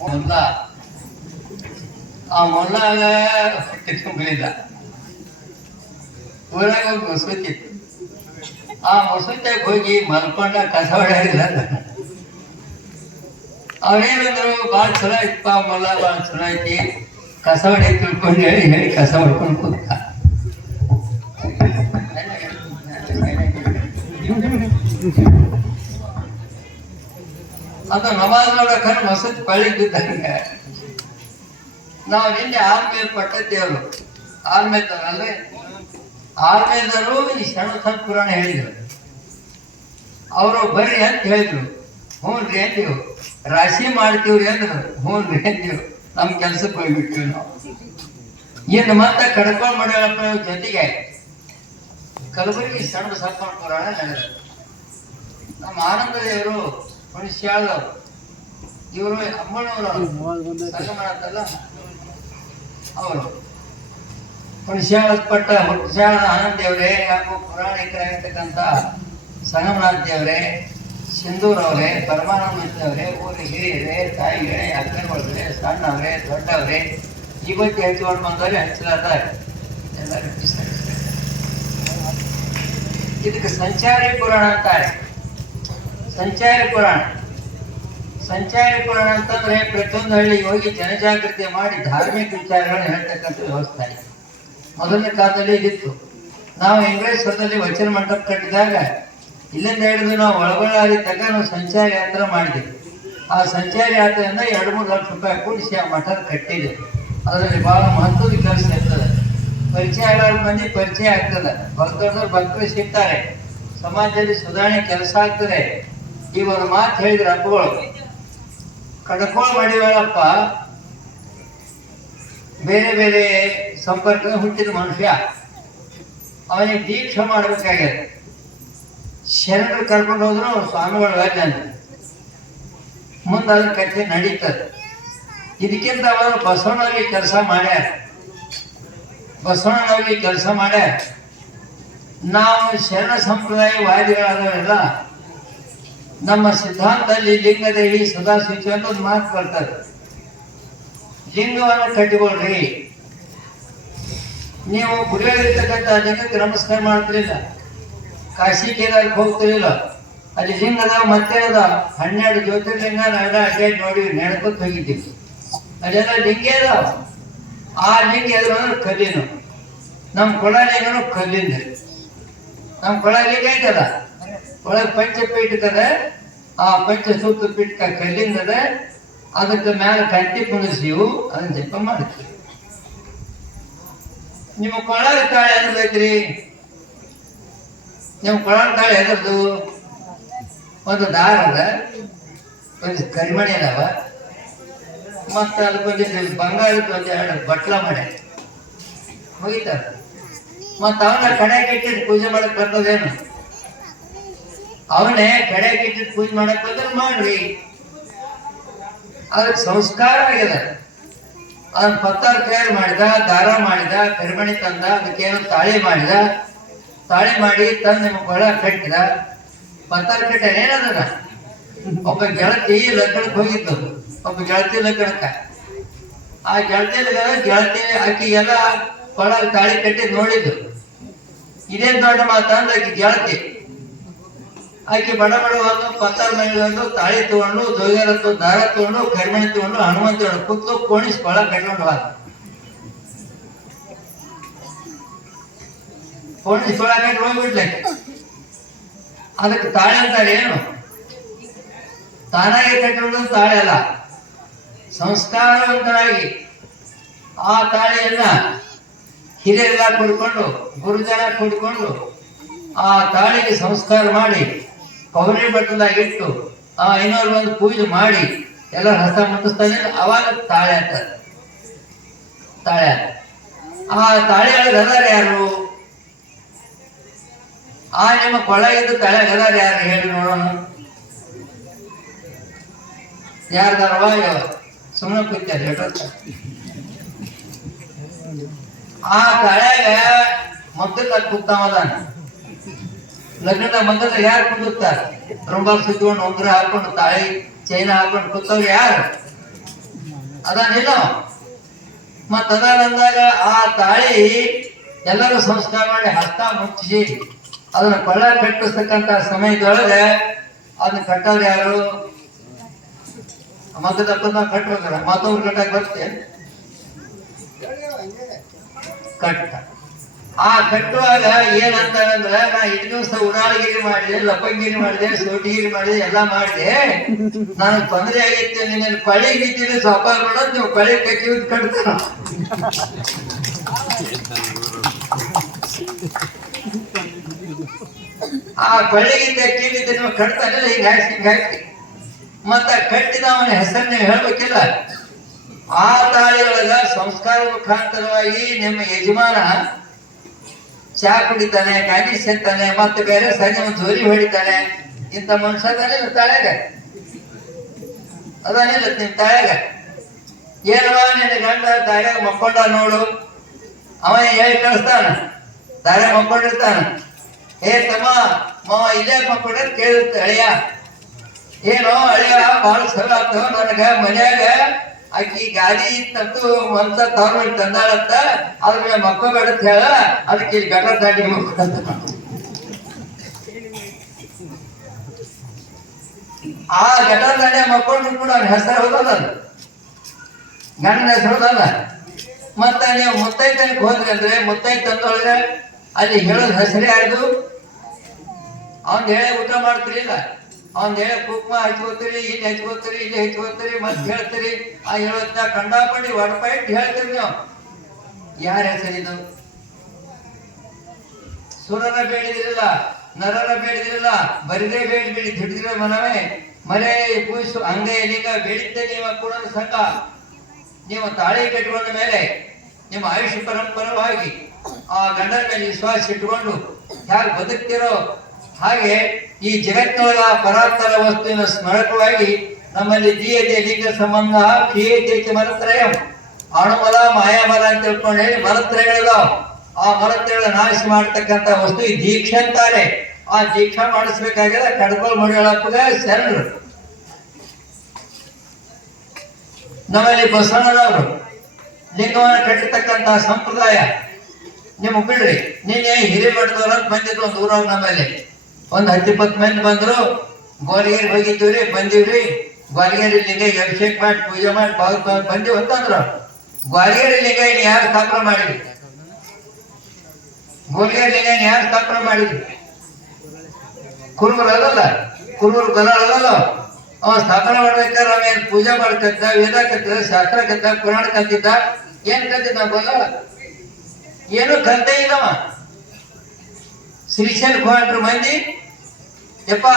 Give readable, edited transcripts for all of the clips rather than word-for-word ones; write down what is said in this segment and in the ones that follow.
ಮೊದ್ಲ ಆ ಮೊಲ್ಲಾಗ ಹೊಟ್ಟೆ ತುಂಬಿಲ್ಲ. ಊರಾಗ ಒಂದು ಮಸೂತಿ ಇತ್ತು. ಆ ಮಸೂತಿಯಾಗ ಹೋಗಿ ಮಲ್ಕೊಂಡ ಕಸ ಹೊಡೆಯಲಿಲ್ಲ. ಅವ್ರೇನಂದ್ರು ಭಾಳ ಚಲೋ ಇತ್ತಪ್ಪ ಮೊಲ್ಲ, ಭಾಳ ಚಲೋ ಐತಿ, ಕಸ ಹೊಡೆ ತಿಳ್ಕೊಂಡು ಹೇಳಿ ಹೇಳಿ ಕಸ ಹೊಡ್ಕೊಂಡು ಕೂತ. ಅದು ನಮಾಜ್ ನೋಡಕಂದ್ರೆ ಮಸೂತಿ ಪಳ್ಳಿ ಬಿದ್ದಂಗ. ನಾವು ನಿನ್ನೆ ಆರ್ಮೇಲೆ ಪಟ್ಟದ್ದೇವರು ಆರ್ಮೇದವ್ರಲ್ಲೇ ಆರ್ಮೇದವರು ಈ ಸಣ್ಣ ಪುರಾಣ ಹೇಳಿದ್ರು. ಅವರು ಬರ್ರಿ ಅಂತ ಹೇಳಿದ್ರು. ಹ್ಞೂ ರೀ ಅಂತೀವಿ. ರಾಶಿ ಮಾಡ್ತೀವ್ರಿ ಅಂದ್ರು. ಹ್ಞೂ ರೀ ಅಂತೀವಿ. ನಮ್ಮ ಕೆಲ್ಸಕ್ಕೆ ಹೋಗ್ಬಿಟ್ಟಿವಿ ನಾವು. ಇನ್ನು ಮತ್ತೆ ಕಡ್ಕೊಂಡು ಮಾಡ್ಯಾಳಪ್ಪ ಜೊತೆಗೆ ಕಲಬುರಗಿ ಸಣ್ಣ ಸಪ್ಪನ ಪುರಾಣ ನಡೆದ್ರು. ನಮ್ಮ ಆನಂದ ದೇವರು ಹುಣಸ್ಯಾಳದವರು, ಇವರು ಅಮ್ಮನವರು ಸಂಘ ಮಾಡತ್ತಲ್ಲ ಅವರು ಹುಣಸ್ಯಾಳ ಪಟ್ಟ ಹುಣಸ್ಯಾಳದ ಆನಂದ ದೇವರೇ ಹಾಗೂ ಪುರಾಣಿಕರಾಗಿರ್ತಕ್ಕಂಥ ಸಂಗಮನಾಥ ದೇವರೇ, ಸಿಂಧೂರವ್ರೆ, ಪರಮಾನಂದ ದೇವರೇ, ಊರಿಗೆ ಹಿರಿಯರೇ, ತಾಯಿಗಳೇ, ಅಕ್ಕನವರೇ, ಸಣ್ಣವ್ರೆ, ದೊಡ್ಡವ್ರೆ, ಇವತ್ತು ಹಚ್ಕೊಂಡು ಬಂದವ್ರೆ, ಹಚ್ಚಲಾದ ಎಲ್ಲರೂ ಇದಕ್ಕೆ ಸಂಚಾರಿ ಪುರಾಣ ಅಂತಾರೆ. ಸಂಚಾರಿ ಪುರಾಣ ಅಂತಂದ್ರೆ ಪ್ರತಿಯೊಂದು ಹಳ್ಳಿಗೆ ಹೋಗಿ ಜನಜಾಗೃತಿ ಮಾಡಿ ಧಾರ್ಮಿಕ ವಿಚಾರಗಳನ್ನು ಹೇಳ್ತಕ್ಕಂಥ ವ್ಯವಸ್ಥೆ. ಮೊದಲನೇ ಕಾಲದಲ್ಲಿ ಇದಿತ್ತು. ನಾವು ಇಂಗ್ಲಿಷ್ ಹೊರದಲ್ಲಿ ವಚನ ಮಂಟಪ ಕಟ್ಟಿದಾಗ ಇಲ್ಲಿಂದ ಹಿಡಿದು ನಾವು ಒಳಗೊಳ್ಳಾರಿ ತನಕ ನಾವು ಸಂಚಾರಿ ಯಾತ್ರೆ ಮಾಡಿದ್ವಿ. ಆ ಸಂಚಾರಿ ಯಾತ್ರೆಯಿಂದ 2-3 ಲಕ್ಷ ರೂಪಾಯಿ ಕೂಡಿಸಿ ಆ ಮಠ ಕಟ್ಟಿದ್ವಿ. ಅದರಲ್ಲಿ ಬಹಳ ಮಹತ್ವದ ಕೆಲಸ ಇರ್ತದೆ. ಪರಿಚಯ ಆಗಲಾರ ಮಂದಿ ಪರಿಚಯ ಆಗ್ತದೆ, ಭಕ್ತರು ಸಿಗ್ತಾರೆ, ಸಮಾಜದಲ್ಲಿ ಸುಧಾರಣೆ ಕೆಲಸ ಆಗ್ತದೆ. ಈ ಒಂದು ಮಾತು ಹೇಳಿದ್ರೆ ಹಬ್ಬಗಳು ಕಡ್ಕೊಂಡು ಮಾಡಿವೇಳಪ್ಪ. ಬೇರೆ ಬೇರೆ ಸಂಪರ್ಕ ಹುಟ್ಟಿದ ಮನುಷ್ಯ ಅವನಿಗೆ ದೀಕ್ಷೆ ಮಾಡ್ಬೇಕಾಗ್ಯದ. ಶರಣರು ಕರ್ಕೊಂಡು ಹೋದ್ರು ಸ್ವಾಮಿಗಳು ವ್ಯಾಜ್ಯ ಅಂತ ಮುಂದೆ ಅದ್ರ ಕಥೆ ನಡೀತದೆ. ಇದಕ್ಕಿಂತ ಅವರು ಬಸವಣ್ಣವ್ರಿಗೆ ಕೆಲಸ ಮಾಡ್ಯಾರ. ನಾವು ಶರಣ ಸಂಪ್ರದಾಯವಾದಿಗಳಾದವರೆಲ್ಲ ನಮ್ಮ ಸಿದ್ಧಾಂತದಲ್ಲಿ ಲಿಂಗದೇವಿ ಸದಾ ಶುಚಿ ಅಂತ ಒಂದು ಮಾತು ಬರ್ತದೆ. ಲಿಂಗವನ್ನು ಕಟ್ಟಿಕೊಳ್ರಿ. ನೀವು ಗುರಿಯಾಗಿರ್ತಕ್ಕಂಥ ಲಿಂಗಕ್ಕೆ ನಮಸ್ಕಾರ ಮಾಡ್ತಿರಲಿಲ್ಲ, ಕಾಶಿ ಕೇದಾರಕ್ಕೆ ಹೋಗ್ತಿರಲಿಲ್ಲ, ಅಲ್ಲಿ ಲಿಂಗ ಅದಾವ, ಮತ್ತೆ ಅದಾವ 12 ಜ್ಯೋತಿರ್ಲಿಂಗ ನಾವೆಲ್ಲ ಅಡ್ಡಾಡಿ ನೋಡಿವಿ, ನಡ್ಕೊತ ಹೋಗಿದ್ದೀವಿ. ಅದೆಲ್ಲ ಲಿಂಗ ಅದಾವ. ಆ ಲಿಂಗ ಎದ್ರು ಅಂದ್ರೆ ಕಲ್ಲಿನು. ನಮ್ಮ ಕೊಳಲಿಂಗನು ಕಲ್ಲಿಂದ. ನಮ್ಮ ಕೊಳಲಿಂಗ ಐತದ, ಒಳಗೆ ಪಂಚಪೀಠಕದ, ಆ ಪಂಚಸೂತ್ರ ಪೀಠಕ ಕಲ್ಲಿಂದದ. ಅದಕ್ಕೆ ಮ್ಯಾಲ ಕಂಟಿ ಕುಣಿಸಿವು, ಅದನ್ನ ಜಪ ಮಾಡ್ತೀವಿ. ನಿಮ್ಮ ಕೊಳಗ ತಾಳೆ ಎದು ಬೇಕ್ರಿ? ನಿಮ್ಮ ಕೊಳಗ ತಾಳೆ ಎದರ್ದು? ಒಂದು ದಾರ ಅದ, ಒಂದು ಕರಿಮಣಿ ಅದಾವ, ಮತ್ತೆ ಅದಕ್ಕೊಂದು ಬಂಗಾರದ 1-2 ಬಟ್ಲ ಮಾಡ್ಯ ಮುಗಿತಾರ. ಮತ್ತ ಅವನ ಕಡೆಗೆ ಇಟ್ಟಿದ್ದು ಪೂಜೆ ಮಾಡಕ್ ಬರ್ತದೇನು? ಅವನೇ ಕಡೆಗೆ ಇಟ್ಟಿದ್ದು ಪೂಜೆ ಮಾಡಕ್ ಬಂದ್ರೆ ಮಾಡ್ರಿ. ಅದಕ್ಕೆ ಸಂಸ್ಕಾರ ಆಗ್ಯದ. ಅದನ್ನ ಪತ್ತಾರ ತಯಾರು ಮಾಡಿದ, ದಾರ ಮಾಡಿದ, ಕರಿಮಣಿ ತಂದ, ಅದಕ್ಕೇನು ತಾಳಿ ಮಾಡಿದ, ತಾಳಿ ಮಾಡಿ ತಂದು ನಿಮ್ಮ ಕೊಳ ಕಟ್ಟಿದ. ಪತ್ತಾರ ಕಟ್ಟ ಏನದ? ಒಬ್ಬ ಗೆಳತಿ ಲಗ್ನಕ್ಕೆ ಹೋಗಿದ್ದು, ಒಬ್ಬ ಗೆಳತಿ ಲಗ್ನಕ್ಕ. ಆ ಗೆಳತಿ ಆಕಿಗೆಲ್ಲ ಕೊಳ ತಾಳಿ ಕಟ್ಟಿ ನೋಡಿದ್ದು. ಇದೇನ್ ದೊಡ್ಡ ಮಾತಂದ್ರೆ ಆಕಿ ಗೆಳತಿ ಆಕಿ ಬಡ ಒಂದು ಪತ್ತಾರ ಮೈಲು ತಾಳಿ ತಗೊಂಡು, ಜೋಗ್ಯಾರ ದಾರ ತಗೊಂಡು, ಕರಿಮಣಿ ತಗೊಂಡು, ಹನುಮಂತ ಕೂತು ಕೋಣಿಸ್ ಕೊಳ ಕಟ್ಕೊಂಡು ಹೋದ. ಕೋಣಿಸ್ ಕೊಳ ಕಟ್ಟಿ ಹೋಗ್ಬಿಡ್ಲೆ. ಅದಕ್ಕೆ ತಾಳೆ ಅಂತಾರೆ ಏನು? ತಾನಾಗಿ ಕಟ್ಟಿರೋದು ತಾಳೆ ಅಲ್ಲ, ಸಂಸ್ಕಾರವಂತರಾಗಿ ಆ ತಾಳೆಯನ್ನ ಹಿರಿಯರೆಲ್ಲ ಕುಡ್ಕೊಂಡು, ಗುರುಜನ ಕುಡ್ಕೊಂಡು ಆ ತಾಳಿಗೆ ಸಂಸ್ಕಾರ ಮಾಡಿ ಕೌರಿ ಬಟ್ಟಲಾಗಿಟ್ಟು ಆ ಇನ್ನೊರು ಒಂದು ಪೂಜೆ ಮಾಡಿ ಎಲ್ಲ ಹಸ್ತ ಮುಟ್ಟಿಸ್ತಾನೆ. ಅವಾಗ ತಾಳೆ ಆಗ್ತದೆ. ಆ ತಾಳೆ ಅದಾರ ಯಾರು? ಆ ನಿಮ್ಮ ಕೊಳಗಿದ್ದು ತಳೆ ಅದಾರ ಯಾರು ಹೇಳಿ ನೋಡೋಣ. ಯಾರ್ದಾರವ? ಸುಮ್ಮನೆ ಕೂತ್ಯಾರ ಹೇಳತ್ತ. ಆ ತಳೆಗ ಮೊದಲ ಕೂತಾವದಾನ. ಲಗ್ನದ ಮೊದಲ ಯಾರು ಕುಂದಿರ್ತಾರೆ? ರುಂಬಾಲ್ ಸುತ್ಕೊಂಡು ಉಂಗ್ರ ಹಾಕೊಂಡು ತಾಳಿ ಚೈನ ಹಾಕೊಂಡು ಕೂತವ್ರು ಯಾರು ಅದಾನಿಲ್ಲ. ಮತ್ತ ಅದಾನಂದಾಗ ಆ ತಾಳಿ ಎಲ್ಲರೂ ಸಂಸ್ಕಾರ ಮಾಡಿ ಹಸ್ತ ಮುಚ್ಚಿಸಿ ಅದನ್ನ ಕೊಳ್ಳ ಕಟ್ಟಿಸ್ತಕ್ಕಂತ ಸಮಯದೊಳಗೆ ಅದನ್ನ ಕಟ್ಟೋರು ಯಾರು? ಮಗದಪ್ಪನ ಕಟ್ಬೇಕಲ್ಲ, ಮತ್ತೊಬ್ರು ಕಟ್ಟಕ್ ಬರ್ತೇ ಕಟ್ಟ. ಆ ಕಟ್ಟುವಾಗ ಏನಂತಾರಂದ್ರ, ನಾ ಇಷ್ಟು ದಿವಸ ಉಡಾಳಗಿರಿ ಮಾಡಿದೆ, ಲಪ್ಪಂಗಿರಿ ಮಾಡಿದೆ, ಸೋಟಿಗಿರಿ ಮಾಡಿದೆ, ಎಲ್ಲಾ ಮಾಡಿದೆ, ನನಗೆ ತೊಂದರೆ ಆಗೈತೆ, ನಿನ್ನ ಕಳಿ ಬಿದ್ದಿರಿ ಸಾಪಾರ ಮಾಡೋದು, ನೀವು ಕಳಿ ಕಟ್ಟಿ ಕಟ್ತಾರ. ಆ ಕೊಳ್ಳಿಗೆ ಕಟ್ಟಿದ್ದು ನೀವು ಕಟ್ತಾನಿಲ್ಲ, ಹಿಂಗ ಹಾಕಿ ಹಿಂಗ ಹಾಕಿ ಮತ್ತ ಕಟ್ಟಿದ ಅವನ ಹೆಸರು ನೀವು ಹೇಳ್ಬೇಕಿಲ್ಲ. ಆ ತಾಳಿಯೊಳಗ ಸಂಸ್ಕಾರ ಮುಖಾಂತರವಾಗಿ ನಿಮ್ಮ ಯಜಮಾನ ಚಾ ಕುಡಿತಾನೆ, ಗಾಡಿ ಸೇರ್ತಾನೆ, ಮತ್ತೆ ಬೇರೆ ಸಂಜೆ ಒಂದು ಜೋರಿ ಹೊಡಿತಾನೆ. ಇಂಥ ಮನುಷ್ಯ ಅದಾನಿಲ್ಲ ತಾಳ್ಯಾಗ, ಅದಾನಿಲ್ಲ ನಿಮ್ ತಾಳ್ಯಾಗ. ಏನವ ನಿನ್ನ ಗಂಡ ದಾರ್ಯಾಗ ಮಕ್ಕೊಂಡ ನೋಡು, ಅವ ಹೇಳಿ ಕಳಿಸ್ತಾನ, ದಾರ್ಯಾಗ ಮಕ್ಕೊಂಡಿರ್ತಾನ. ಏ ತಮ್ಮ ಮಾವ ಇಲ್ಲೇ ಮಕ್ಕೊಂಡ್ರೆ ಕೇಳಿರ್ತ ಅಳಿಯ, ಏನೋ ಅಳಿಯ ಭಾಳ ಸಲ ಆಗ್ತವ ನನಗ ಮನ್ಯಾಗ ಆಕಿ ಗಾಡಿ ತಂದು ಒಂದ್ಸ ತಗೊಂಡ್ ತಂದಾಳಂತ, ಅದ್ರ ಮಕ್ಕೋಬೇಡ ಅಂತ ಹೇಳ, ಅದಕ್ಕೆ ಇಲ್ಲಿ ಗಟ್ರ ದಾಟಿ ಮಕ್ಕೊಂಡ. ಆ ಗಟ್ರ ದಾಡಿ ಮಕ್ಕೊಂಡ್ರು ಕೂಡ ಅವ್ನ ಹೆಸರು ಹೋದಲ್ಲ, ಗಂಡನ ಹೆಸರು ಹೋದಲ್ಲ. ಮತ್ತ ನೀವು ಮುತ್ತೈತನಕ್ಕೆ ಹೋದ್ರಿ ಅಂದ್ರೆ ಮುತ್ತೈತ ತಂದೊಳಗೆ ಅಲ್ಲಿ ಹೇಳೋದ್ ಹೆಸರು ಯಾರ್ದು? ಅವ್ನ್ ಹೇಳಿ ಊಟ ಮಾಡ್ತಿರ್ಲಿಲ್ಲ, ಅವ್ನ್ ಹೇಳಿ ಕುಕ್ಮ ಹಚ್ಕೋತೀರಿ, ಇಲ್ಲಿ ಹಚ್ಕೋತೀರಿ, ಇಲ್ಲಿ ಹಚ್ಕೋತೀರಿ, ಮತ್ತೆ ಹೇಳ್ತೀರಿ. ಆ ಹೇಳೋದ್ನ ಕಂಡಾಪಡಿ ಒಡಪಾಯಿಟ್ಟು ಹೇಳ್ತೀರಿ ನೀವು. ಯಾರ ಹೆಸರಿದು? ಸುರರ ಬೇಡಿದಿರಲ್ಲ, ನರರ ಬೇಡಿದಿರಲ್ಲ, ಬರಿದೇ ಬೇಡಿ ದುಡಿದಿರೋ ಮನವೇ ಮರೆ ಕೂಸು ಹಂಗೆ ಈಗ ಬೇಡಿದ್ದೆ ನೀವು ಕೂಡ ಸಂಘ. ನೀವು ತಾಳಿ ಕಟ್ಟಿಕೊಂಡ ಮೇಲೆ ನಿಮ್ಮ ಆಯುಷ್ಯ ಪರಂಪರವಾಗಿ ಆ ಗಂಡನ ಮೇಲೆ ವಿಶ್ವಾಸ ಇಟ್ಟುಕೊಂಡು ಯಾರು ಬದುಕ್ತಿರೋ ಹಾಗೆ ಈ ಜಗತ್ತಿನೊಳಗ ಪರಾತ್ಪರ ವಸ್ತುವಿನ ಸ್ಮರಕವಾಗಿ ನಮ್ಮಲ್ಲಿ ದೀಯತೆ ಲಿಂಗ ಸಂಬಂಧ ಕ್ರಿಯೇತೆ ಮರತ್ರಯಂ ಅಣುಮಲ ಮಾಯಾಮಲ ಅಂತ ತಿಳ್ಕೊಂಡು ಹೇಳಿ ಮರತ್ರಯಗಳಿದಾವ. ಆ ಮರತ್ರಯಗಳ ನಾಶ ಮಾಡತಕ್ಕಂತ ವಸ್ತು ಈ ದೀಕ್ಷೆ ಅಂತಾರೆ. ಆ ದೀಕ್ಷಾ ಮಾಡಿಸ್ಬೇಕಾದ್ರೆ ಕಡ್ಕೋಲ್ ಮಡಿಯೊಳಪ್ಪಗ ಶರಣರು. ನಮ್ಮಲ್ಲಿ ಬಸವಣ್ಣನವರು ಲಿಂಗವನ್ನು ಕಟ್ಟತಕ್ಕಂತಹ ಸಂಪ್ರದಾಯ ನಿಮ್ಗೆ ಬಿಡ್ರಿ. ನಿನ್ನೆ ಹಿರೇಮಠದವ್ರ ಅಂತ ಬಂದಿದ್ರು ಒಂದು ಊರವ್ರು, ನಮ್ಮಲ್ಲಿ ಒಂದು 10-20 ಮಂದಿ ಬಂದ್ರು. ಗೋಲಿಗೇರಿ ಹೋಗಿದ್ದೀವ್ರಿ, ಬಂದಿವ್ರಿ, ಗ್ವಾಲಿಗೇರಿ ಲಿಂಗ ಅಭಿಷೇಕ ಮಾಡಿ ಪೂಜೆ ಮಾಡಿ ಬಂದಿವ್ ಅಂತಂದ್ರು. ಗ್ವಾಲಿಗೇರಿ ಲಿಂಗ ಯಾರು ಸ್ಥಾಪನೆ ಮಾಡಿದ್ರಿ? ಗೋಲಿಗೇರಿ ಲಿಂಗ ಯಾರು ಸ್ಥಾಪನೆ ಮಾಡಿದ್ರಿ? ಕುರುಬರು ಅದಲ್ಲ, ಕುರುಬರು ಗಲಾಳ ಅದಲ್ಲ. ಅವ ಸ್ಥಾಪನೆ ಮಾಡ್ಬೇಕಾದ್ರೆ ಅವೇನ್ ಪೂಜೆ ಮಾಡ್ಕತ್ತ, ವೇದ ಕತ್ತಿದ, ಶಾಸ್ತ್ರ ಕತ್ತ, ಪುರಾಣ ಕತ್ತಿದ್ದ, ಏನ್ ಕತ್ತಿದ್ದ ಗೊಲ್ಲ? ಏನು ಕಲ್ತೇ ಇಲ್ಲವ. ಶ್ರೀಶೈಲ್ ಹೋಗ್ರಿ ಮಂದಿ, ಯಪ್ಪ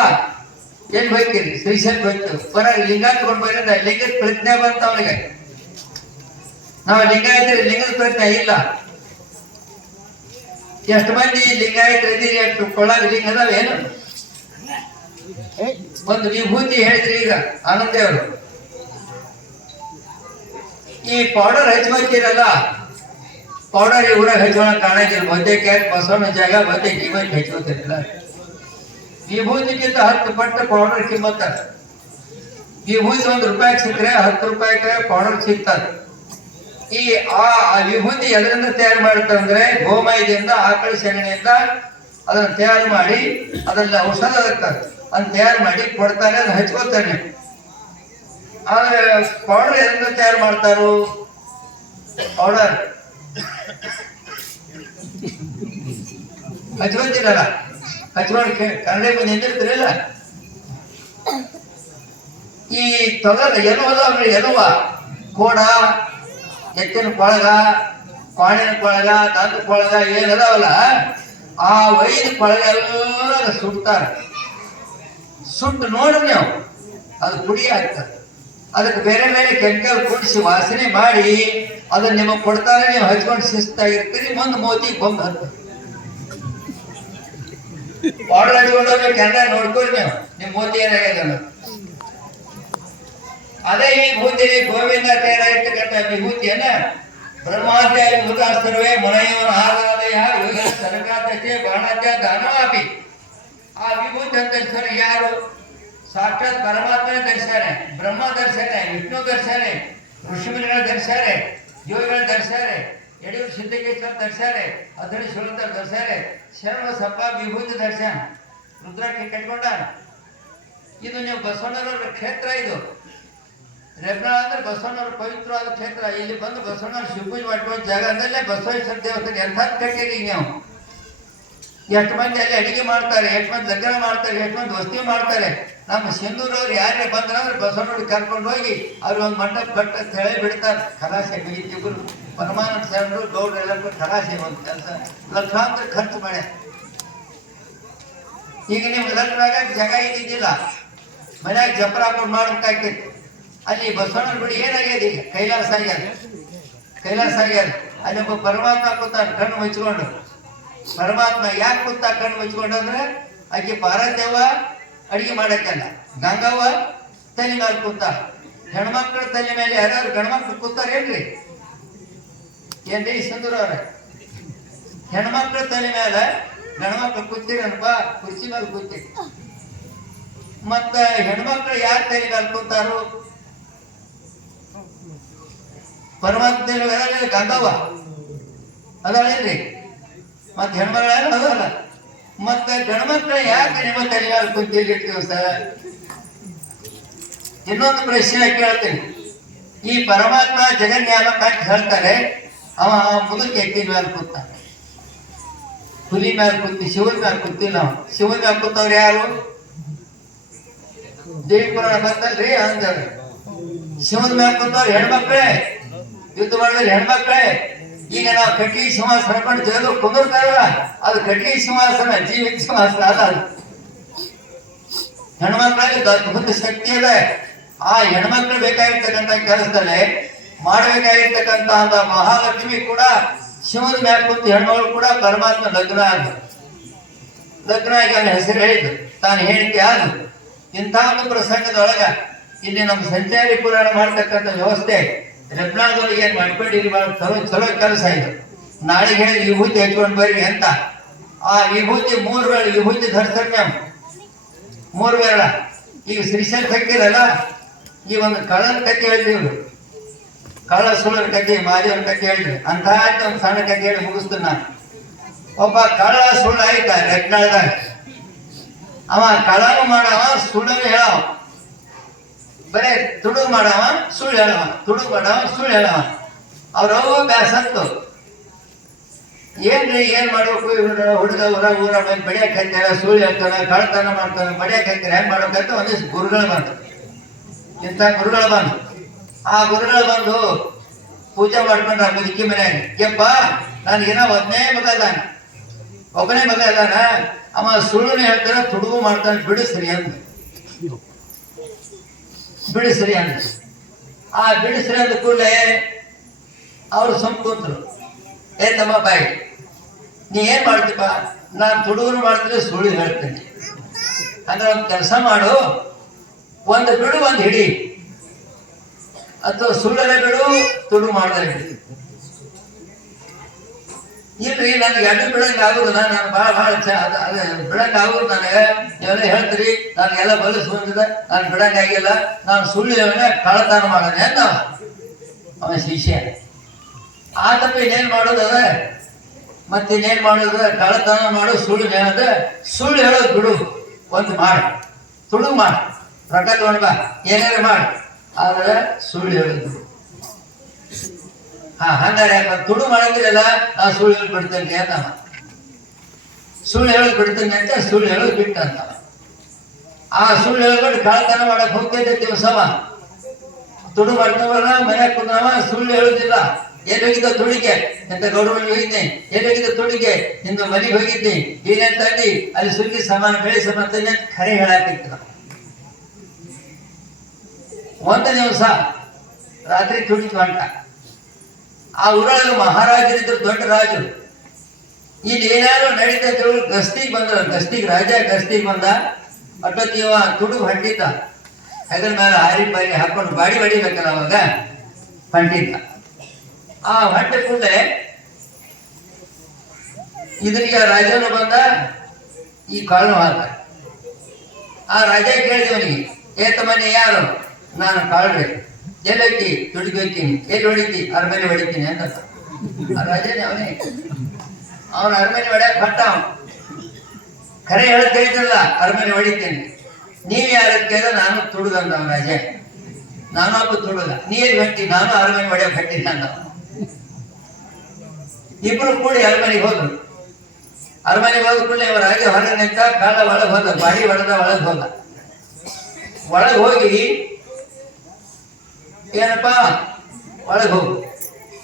ಎಲ್ಲಿ ಹೋಗ್ತೀರಿ? ಶ್ರೀಶೈಲ್ ಹೋಯ್ತು, ಹೊರಗೆ ಲಿಂಗ ತಗೊಂಡ್ ಬಂದ, ಲಿಂಗದ ಪ್ರಜ್ಞೆ ಬಂತ ಅವನಿಗೆ. ನಾವು ಲಿಂಗಾಯತರಿ ಲಿಂಗದ ಪ್ರಜ್ಞೆ ಇಲ್ಲ. ಎಷ್ಟು ಮಂದಿ ಲಿಂಗಾಯತರು ಇದೀರಿ? ಎಷ್ಟು ಕೊಳ್ಳಾಗ ಲಿಂಗ ಅದಾವ ಏನು? ಒಂದು ವಿಭೂತಿ ಹೇಳಿದ್ರಿ ಈಗ ಆನಂದೇವರು. ಈ ಪೌಡರ್ ಹಚ್ಕೊತೀರಲ್ಲ, ಪೌಡರ್ ಈ ಊರಾಗ ಹಚ್ಕೊಳಕ್ ಕಾಣಂಗಿಲ್ಲ. ಮಧ್ಯೆ ಕ್ಯಾಕ್ ಬಸವಣ್ಣ ಜಾಗ ಮಧ್ಯೆ ಕಿಮ್ಮತ್ ಹಚ್ಕೋತಿರಲಿಲ್ಲ. ವಿಭೂತಿಗಿಂತ 10 ಪಟ್ಟು ಪೌಡರ್ ಕಿಮ್ಮತ್ತ. ವಿಭೂತಿ ₹1 ಸಿಕ್ಕರೆ 10 ರೂಪಾಯಿಗೆ ಪೌಡರ್ ಸಿಗ್ತದೆ. ಈ ಆ ವಿಭೂತಿ ಎದರಿಂದ ತಯಾರು ಮಾಡ್ತಾರೆ? ಗೋಮಯದಿಂದ, ಆಕಳ ಸೆಗಣಿಯಿಂದ ಅದನ್ನ ತಯಾರು ಮಾಡಿ ಅದರಲ್ಲಿ ಔಷಧ ಇರ್ತದೆ, ಅದನ್ನ ತಯಾರು ಮಾಡಿ ಕೊಡ್ತಾನೆ, ಅದನ್ನ ಹಚ್ಕೋತಾನೆ. ಆದ್ರೆ ಪೌಡರ್ ಎದರಿಂದ ತಯಾರು ಮಾಡ್ತಾರು? ಪೌಡರ್ ಹಚ್ಕೋತಿರಲ್ಲ, ಹಚ್ಕೊಂಡು ಕನ್ನಡ ಬಂದು ನಿಂತಿರ್ತೀರಲ್ಲ. ಈ ತೊಗರ ಎನ್ನುವುದಾಗ್ರಿ, ಎನ್ನುವ ಕೋಡ, ಎತ್ತಿನ ಕೊಳಗ, ಕ್ವಾಣಿನ ಕೊಳಗ, ದಂತ ಕೊಳಗ ಏನದಾವಲ್ಲ, ಆ 5 ಕೊಳಗ ಎಲ್ಲ ಸುಡ್ತಾರ. ಸುಟ್ಟು ನೋಡ್ರಿ ನೀವು, ಅದು ಪುಡಿ ಆಗ್ತದೆ. ಅದಕ್ಕೆ ಬೇರೆ ಬೇರೆ ಕೆಮಿಕಲ್ ಕುಡಿಸಿ ವಾಸನೆ ಮಾಡಿ ಅದನ್ನ ನಿಮಗೆ ಕೊಡ್ತಾರೆ. ನೀವು ಹಚ್ಕೊಂಡು ಶಿಸ್ತಾಗಿರ್ತೀರಿ, ಮುಂದೆ ಮೋತಿ ಬಂದು ಹತ್ತು ಬಾಳ್ ಹಚ್ಕೊಂಡೋಗಿ ಕ್ಯಾನ್ರ ನೋಡ್ಕೊಳ್ರಿ ನೀವು, ನಿಮ್ ಮೋತಿ ಏನಾಗ್ಯದ. ಅದೇ ಈ ವಿಭೂತಿ ಗೋವಿಂದ ತಯಾರಾಗಿರ್ತಕ್ಕಂಥ ವಿಭೂತಿಯನ್ನ ಬ್ರಹ್ಮಾಧ್ಯಾಯ ಮೃಗಾಸ್ತರವೇ ಮನಯವನ ಆರಾಧಯ ಯೋಗ ಸರ್ಗಾಧ್ಯತೆ ಬಾಣಾಧ್ಯ ದಾನವಾಪಿ. ಆ ವಿಭೂತಿ ಅಂತ ಯಾರು? ಸಾಕ್ಷಾತ್ ಪರಮಾತ್ಮನ ಧರಿಸ್ಯಾರೆ, ಬ್ರಹ್ಮ ಧರಿಸ್ಯಾರೆ, ವಿಷ್ಣು ಧರಿಸ್ಯಾರೆ, ಋಷಿಮುನಿಗಳ ಧರಿಸ್ಯಾರೆ, ಯೋಗಿಗಳ ಧರಿಸ್ಯಾರೆ, ಯಡಿಯೂರು ಸಿದ್ಧಗೇಶ್ವರ ಧರಿಸ್ಯಾರೆ, ಅದನ್ನು ಶಿವತರ ಧರಿಸ್ಯಾರೆ, ಶರಣ ಸಪ್ಪ ವಿಭೂತಿ ಧರಿಸ್ಯಾನ, ರುದ್ರಾಕ್ಷಿ ಕಟ್ಕೊಂಡ. ಇದು ನೀವು ಬಸವಣ್ಣನವರ ಕ್ಷೇತ್ರ. ಇದು ರೆಬ್ನಾಳ ಅಂದ್ರೆ ಬಸವಣ್ಣವ್ರ ಪವಿತ್ರವಾದ ಕ್ಷೇತ್ರ. ಇಲ್ಲಿ ಬಂದು ಬಸವಣ್ಣವ್ರ ಶಿವಪೂಜೆ ಮಾಡ್ಕೊಂಡು ಜಾಗದಲ್ಲೇ ಬಸವೇಶ್ವರ ದೇವಸ್ಥಾನ ಎಂಥದ್ದು ಕಟ್ಟಿರಿ ನೀವು. ಎಷ್ಟು ಮಂದಿ ಅಲ್ಲಿ ಅಡಿಗೆ ಮಾಡ್ತಾರೆ, ಎಷ್ಟು ಮಂದಿ ಲಗ್ನ ಮಾಡ್ತಾರೆ, ಎಷ್ಟು ಮಂದಿ ವಸ್ತಿ ಮಾಡ್ತಾರೆ. ನಮ್ಮ ಸಿಂಧೂರವ್ರು ಯಾರೇ ಬಂದ್ರಂದ್ರೆ ಬಸವಣ್ಣವ್ರಿಗೆ ಕರ್ಕೊಂಡು ಹೋಗಿ ಅವ್ರಿಗೆ ಒಂದು ಮಂಟಪ ಕಟ್ಟ ಹೇಳಿ ಬಿಡ್ತಾರೆ. ಖಲಾಸೆ ಇಬ್ಬರು ಪರಮಾನಂದ ಶರಣರು ಗೌಡ್ರು ಎಲ್ಲರೂ ಖಲಾಸೆ ಒಂದು ಕೆಲಸ ಲಕ್ಷಾಂತರ ಖರ್ಚು ಮಾಡಿ. ಈಗ ನೀವು ಲಗ್ನಾಗ ಜಾಗ ಇದ್ದಿದ್ದಿಲ್ಲ, ಮನ್ಯಾಗ ಜಪರ ಹಾಕೊಂಡು ಮಾಡ್ಬೇಕಾಗಿತ್ತು. ಅಲ್ಲಿ ಬಸವಣ್ಣನ ಗುಡಿ ಏನಾಗ್ಯದ ಈಗ ಕೈಲಾಸ ಆಗ್ಯಾದ, ಕೈಲಾಸ ಆಗ್ಯಾದ. ಅಲ್ಲಿ ಒಬ್ಬ ಪರಮಾತ್ಮ ಕೂತಾನ ಕಣ್ಣು ಮುಚ್ಕೊಂಡು. ಪರಮಾತ್ಮ ಯಾಕೆ ಕೂತ ಕಣ್ಣು ಮುಚ್ಕೊಂಡು ಅಂದ್ರೆ ಆಕೆ ಪಾರ್ವತಿಯವ್ವ ಅಡಿಗೆ ಮಾಡಕ್ಕಲ್ಲ, ಗಂಗವ್ವ ತಲೆ ಮೇಲೆ ಕೂತ. ಹೆಣ್ಮಕ್ಳ ತಲೆ ಮೇಲೆ ಯಾರು ಗಂಡ್ಮಕ್ಳು ಕೂತಾರೇನ್ರಿ? ಏನ್ರಿ ಸುಂದರವ್ರ? ಹೆಣ್ಮಕ್ಳ ತಲೆ ಮೇಲೆ ಗಂಡ್ಮಕ್ಳು ಕೂತಿರನಪ್ಪ, ಕುರ್ಚಿ ಮೇಲೆ ಕೂತಿ. ಮತ್ತ ಹೆಣ್ಮಕ್ಳು ಯಾರ ತಲೆ ಮೇಲೆ ಕೂತಾರು? ಪರಮಾತ್ಮ ಗಂಗವ್ವ ಅದಾಳೇನ್ರಿ? ಮತ್ ಹೆಣ್ಮಗಳ ಅದಲ್ಲ. ಮತ್ತೆ ಗಂಡ್ಮಕ್ಳ ಯಾಕೆ ನಿಮ್ಮ ತಲೆ ಮೇಲೆ ಕುಂತಿರ್ತೀವಿ ಸರ್? ಇನ್ನೊಂದು ಪ್ರಶ್ನೆ ಕೇಳ್ತೀನಿ. ಈ ಪರಮಾತ್ಮ ಜಗನ್ಯಾಮಕ ಅಂತ ಹೇಳ್ತಾರೆ, ಅವ ಮುದುಕ ಎತ್ತಿನ ಮೇಲೆ ಕೂತ, ಹುಲಿ ಮೇಲೆ ಕೂತಿ, ಶಿವನ ಮೇಲೆ ಕೂತಿಲ್ಲ. ಅವ ಶಿವನ ಮೇಲೆ ಕೂತವ್ರು ಯಾರು? ದೇವಿ ಪುರಾಣ ಬಂತಲ್ರಿ ಅಂತಾರೆ. ಶಿವನ ಮೇಲೆ ಕೂತವ್ರು ಹೆಣ್ಮಕ್ಳೇ, ಯುದ್ಧ ಮಾಡಿದ್ರೆ ಹೆಣ್ಮಕ್ಳೇ. ಈಗ ನಾವು ಕಟ್ಟಿ ಸಿಂಹಾಸನ ಕೊಂಡು ಜಗದು ಕುಂದಿರ್ತಾರಲ್ಲ, ಅದು ಕಟ್ಟಿ ಸಿಂಹಾಸನ, ಜೀವಿತ ಸಿಂಹಾಸನ ಅಲ್ಲ. ಹೆಣ್ಮಕ್ಳಲ್ಲಿ ಅದ್ಭುತ ಶಕ್ತಿ ಇದೆ. ಆ ಹೆಣ್ಮಕ್ಳು ಬೇಕಾಗಿರ್ತಕ್ಕಂಥ ಕೆಲಸದಲ್ಲಿ ಮಾಡಬೇಕಾಗಿರ್ತಕ್ಕಂಥ ಮಹಾಲಕ್ಷ್ಮಿ ಕೂಡ ಶಿವನ ಮ್ಯಾಲ ಕುಂತು ಹೆಣ್ಮಗಳು ಕೂಡ ಪರಮಾತ್ಮ ಲಗ್ನ ಆದ. ಲಗ್ನ ಆಗಿ ಅವನ ಹೆಸರು ಹೇಳಿದ್ದು, ತಾನು ಹೇಳಿದ್ದೆ ಆದ. ಇಂಥ ಒಂದು ಪ್ರಸಂಗದೊಳಗ ಇಲ್ಲಿ ನಮ್ಮ ಸಂಚಾರಿ ಪುರಾಣ ಮಾಡ್ತಕ್ಕಂಥ ವ್ಯವಸ್ಥೆ ರೆಬ್ನಾಳದೊಳಗೆ ಏನ್ ಮಾಡ್ಕೊಂಡಿರಿ, ಚಲೋ ಕೆಲಸ ಇದು. ನಾಳೆಗೆ ಹೇಳಿ ವಿಭೂತಿ ಹಚ್ಕೊಂಡು ಬರ್ರಿ ಅಂತ. ಆ ವಿಭೂತಿ 3 ವೇಳೆ ವಿಭೂತಿ ಧರಿಸ್ತಾರೆ ನಾವು, 3 ವೇಳ. ಈಗ ಶ್ರೀಶೈಲ ಹಾಕಿರಲ್ಲ, ಈ ಒಂದು ಕಳ್ಳನ ಕಥೆ ಹೇಳಿದ್ರು, ಕಳ್ಳ ಸುಳ್ಳನ ಕಥೆ, ಮಾದೇವನ ಕಥೆ ಹೇಳಿದ್ರು. ಅಂತ ಒಂದು ಸಣ್ಣ ಕಥೆ ಹೇಳಿ ಮುಗಿಸ್ತೀನಿ ನಾನು. ಒಬ್ಬ ಕಳ್ಳ ಸುಳ್ಳ ಆಯ್ತ ರೆಬ್ನಾಳದಾಗ. ಅವ ಕಳ್ಳನು ಮಾಡವ, ಸುಳ್ಳನು ಹೇಳವ. ಬರೇ ತುಡುಗು ಮಾಡವ, ಸುಳ್ಳು ಹೇಳವ, ತುಡುಗು ಮಾಡವ, ಸುಳ್ಳು ಹೇಳವ. ಅವ್ರವ್ವ ಬ್ಯಾಸತ್ತು. ಏನ್ರಿ ಏನ್ ಮಾಡ್ಬೇಕು? ಹುಡುಗ ಊರ ಮೇಲೆ ಬಡಿಯಕ್ ಹಾಕ್ತಾರ, ಸುಳ್ಳು ಹೇಳ್ತಾನೆ, ಕಳ್ತನ ಮಾಡ್ತಾನೆ, ಬಡಿಯಕ್ ಹಾಕ್ತಾರೆ. ಹೆಂಗ್ ಮಾಡ್ಬೇಕಂತ ಒಂದಿಷ್ಟು ಗುರುಗಳು ಬಂದು, ಇಂಥ ಗುರುಗಳು ಬಂದು, ಆ ಗುರುಗಳು ಬಂದು ಪೂಜೆ ಮಾಡ್ಕೊಂಡ್ರ ಮುದುಕಿ ಮನ್ಯಾಗ. ಯಪ್ಪ ನನ್ಗೇನೋ ಒಬ್ಬನೇ ಮಗ ಅದಾನ, ಒಬ್ಬನೇ ಮಗ ಅದಾನ, ಅವ ಸುಳ್ಳುನೇ ಹೇಳ್ತಾನೆ, ತುಡುಗು ಮಾಡ್ತಾನೆ, ಬಿಡಿಸ್ರಿ ಅಂತ. ಬಿಡಿಸ್ರಿ ಅಂತ. ಆ ಬಿಡಿಸ್ರಿ ಅಂದ ಕೂಡಲೇ ಅವ್ರು ಸುಮ್ ಕೂತ್ರು. ತಮ್ಮ ಬಾಯಿ, ನೀ ಏನ್ ಮಾಡ್ತೀಪ? ನಾನು ತುಡುಗರು ಮಾಡ್ತೀನಿ, ಸುಳ್ಳು ಹೇಳ್ತೀನಿ. ಅಂದ್ರೆ ಒಂದು ಕೆಲಸ ಮಾಡು, ಒಂದು ಬಿಡು, ಒಂದು ಹಿಡಿ. ಅಥವಾ ಸುಳ್ಳರೆ ಬಿಡು, ತುಡುಗು ಮಾಡಿದ್ರೆ ಹಿಡಿ. ಇಲ್ರಿ ನನಗೆ ಎಡ್ಡು ಬಿಡಂಗ ಆಗುದಿಲ್ಲ, ನಾನು ಭಾಳ ಬಿಡಂಗ ಆಗುದು. ನನಗೆ ನೀವೆಲ್ಲ ಹೇಳ್ತೀರಿ, ನನಗೆಲ್ಲ ಬಲಿಸ್ ಬಂದಿದೆ, ನಾನು ಬಿಡಂಗಾಗಿಲ್ಲ, ನಾನು ಸುಳ್ಳು ಹೇಳ ಕಳ್ಳತನ ಮಾಡೋಣ ಅಂತ ಅವನ ಶಿಷ್ಯ. ಆತಪ್ಪ ಇನ್ನೇನ್ ಮಾಡೋದು ಅದ, ಮತ್ತಿನ್ನೇನ್ ಮಾಡೋದು? ಕಳ್ಳತನ ಮಾಡು, ಸುಳ್ಳು ಹೇಳೋದು. ಸುಳ್ಳು ಹೇಳೋದು ಬಿಡು, ಒಂದು ಮಾಡು, ತುಡುಗು ಮಾಡು, ರೊಕ್ಕ ತಗೊಂಡ್ ಬಾ, ಏನಾರು ಮಾಡು, ಆದ್ರೆ ಸುಳ್ಳು ಹೇಳೋದು ಬಿಡು. ಹಂಗಾರೆ ತುಡು ಮಾಡಂಗಿರಲ್ಲ, ನಾನು ಸುಳ್ಳು ಹೇಳಿ ಬಿಡ್ತೇನೆ ಅಂತ. ಸುಳ್ಳು ಹೇಳೋದು ಬಿಡ್ತೇನೆ ಅಂತ ಸುಳ್ಳು ಹೇಳೋದು ಬಿಟ್ಟ ಅಂತ. ಆ ಸುಳ್ಳು ಹೇಳ್ಬಿಟ್ಟು ಕಳ್ಳತನ ಮಾಡಕ್ ಹೋಗ್ತೈತೆ ದಿವಸವ. ತುಡು ಮಾಡ್ಕೊಂಬಲ್ಲ, ಮನ್ಯಾಗ ಕುಂದ್ರವ, ಸುಳ್ಳು ಹೇಳುದಿಲ್ಲ. ಏನ್ ಹೋಗಿದ್ದ ತುಳಿಗೆ ಎಂತ ಗೌಡ ಮನೆಗೆ ಹೋಗಿದ್ದೆ, ಏನ್ ಹೋಗಿದ್ದ ತುಳಿಗೆ ನಿಂದು ಮನೆಗೆ ಹೋಗಿದ್ದಿ, ಏನೇನ್ ತಂದಿ, ಅಲ್ಲಿ ಸುಗ್ಗಿ ಸಮಾನ ಬೆಳೆ ಸಮಾನ ಖರೆ ಹೇಳಾಕಿತ್ತು. ಒಂದು ದಿವಸ ರಾತ್ರಿ ತುಳಿತು ಅಂಟ. ಆ ಊರೊಳಗೆ ಮಹಾರಾಜರಿದ್ರು, ದೊಡ್ಡ ರಾಜರು. ಇಲ್ಲಿ ಏನಾದ್ರು ನಡೀತಾ ಗಸ್ತಿಗೆ ಬಂದ್ರು. ಗಸ್ತಿಗೆ ರಾಜ ಗಸ್ತಿಗೆ ಬಂದ. ಅಟ್ಟೊತ್ತಿ ಇವ ತುಡುಗು ಹೊಂಟಿದ್ದ, ಹೆಗಲ ಮೇಲೆ ಹಾರಿ ಬಾರಿ ಹಾಕೊಂಡು ಬಾಡಿ ಹೊಡಿಬೇಕಲ್ಲ ಅವಾಗ ಹೊಂಟಿದ್ದ. ಆ ಹೊಂಟೆ ಕೂಡಲೇ ಇದರಿಗೆ ರಾಜನು ಬಂದ, ಈ ಕಾಳು ಹಾಕ. ಆ ರಾಜ ಕೇಳಿದವನಿಗೆ ಏತಮನೆ ಯಾರು? ನಾನು ಕಾಳ್ರೆ. ಎಲ್ಲೈತಿ? ತುಡಿಗೆ ಹೋಗ್ತೀನಿ. ಎಲ್ಲಿ ಹೊಡಿತಿ? ಅರಮನೆ ಹೊಡಿತೀನಿ ಅಂತ. ಆ ರಾಜನೇ ಅವನೇ. ಅವನ ಅರಮನೆ ಹೊಡ್ಯಾಕ ಭಟ್ಟ ಅವನು. ಖರೆ ಹೇಳ್ತೈತಲ್ಲ ಅರಮನೆ ಹೊಡಿತೀನಿ. ನೀವ್ ಯಾರ ಕೇಳಿದ್ರೆ ನಾನು ತುಡುಗಂದ ಅವನ ರಾಜ. ನಾನು ಒಬ್ಬ ತುಡುಗ. ನೀರು ಗಟ್ಟಿ, ನಾನು ಅರಮನೆ ಹೊಡ್ಯಾಕ ಗಟ್ಟಿಲ್ಲ ಅಂದ. ಇಬ್ರು ಕೂಡಿ ಅರಮನೆಗೆ ಹೋದ್ರು. ಅರಮನೆಗೆ ಹೋದ ಕೂಡಲೇ ಅವರ ರಾಜ ಹೊರಗೆ ನಿಂತ, ಕಾಳ ಒಳಗೆ ಹೋದ, ಬಾಡಿ ಒಳಗೆ ಹೋದ. ಒಳಗೆ ಹೋಗಿ ಏನಪ್ಪ ಒಳಗೆ ಹೋಗು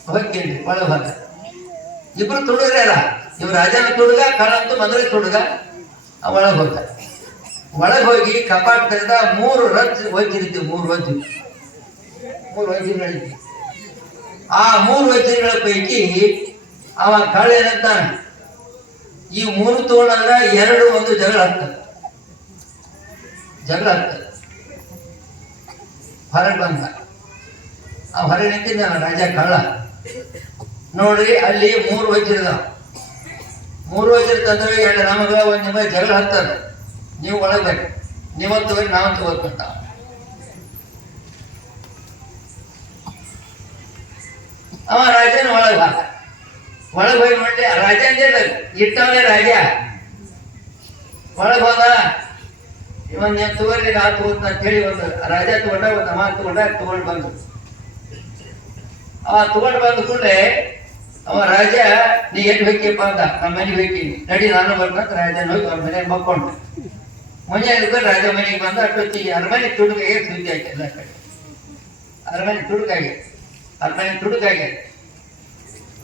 ಹೋಗ್ತೀನಿ. ಒಳಗೆ ಹೋದ. ಇಬ್ರು ತುಡುಗ್ರೆ ಅಲ್ಲ, ಇವ್ ರಾಜನ ತುಡುಗ, ಕಾಳಂತೂ ಮೊದಲೇ ತುಡುಗ. ಒಳಗೆ ಹೋದ. ಒಳಗೆ ಹೋಗಿ ಕಪಾಟ್ ತೆರೆದ. 3 ರಜ್ ವಜ್ರಿದ್ದು, 3 ವಜ್ರಗಳಿದ್ದು. ಆ 3 ವಜ್ರಗಳ ಪೈಕಿ ಅವ ಕಾಳ ಏನಂತಾನೆ, ಈ 3 ತಗೊಂಡ್ರ 2 ಒಂದು ಜಗಳ ಆಗ್ತದೆ. ಹೊರಗೆ ಬಂದ. ಆ ಹೊರಗೆ ನಿಂತಿದ್ದ ರಾಜ ಕಳ್ಳ. ನೋಡ್ರಿ ಅಲ್ಲಿ 3 ವಜ್ರದ. 3 ವಜ್ರ ತಂದ್ರೆ 2 ನಮಗ 1 ನಿಮಗೆ ಜಗಳ ಹತ್ತದ. ನೀವು ಒಳಗ್ಬೇಕು, ನೀವಂತ ಹೋಗಿ ನಾವಂತ ಹೋಗ್ಬೇಕಂತ. ಅವ ರಾಜನ ಒಳಗೆ ಹಾಕ. ಒಳಗೆ ಹೋಗಿ ನೋಡಿ ರಾಜ ಅಂದ್ರೆ ಇಟ್ಟವನೇ ರಾಜ. ಒಳಗೆ ಹೋದ. ಇವನ್ ಏನ್ ತಗೋರಿ ನಾ ತಗೋತ ಅಂತ ಹೇಳಿ ಒಂದು ರಾಜ ತಗೊಂಡ, ಒಂದು ಅಮ್ಮ ತಗೊಂಡು ಬಂದು. ಅವ ತಗೊಂಡು ಬಂದ ಕೂಡಲೇ ಅವ ರಾಜ, ನೀ ಏನ್ ಬೇಕಪ್ಪ ಅಂದ. ನಮ್ಮ ಮನೆಗೆ ಬೇಕೀನಿ, ನಡಿ ನಾನು ಬಂದಂತ ರಾಜನ ಹೋಗಿ ಅವ್ರ ಮನೆಗೆ ಮಕ್ಕೊಂಡು. ಮನೆಯಾಗ ರಾಜ ಮನೆಗೆ ಬಂದ. ಅಷ್ಟೊತ್ತಿಗೆ ಅರಮನೆ ತುಡುಗಾಗೆ ಸುದ್ದಿ ಆಯ್ತು. ಎಲ್ಲ ಕಡೆ ಅರಮನೆ ತುಡುಗಾಗೆ.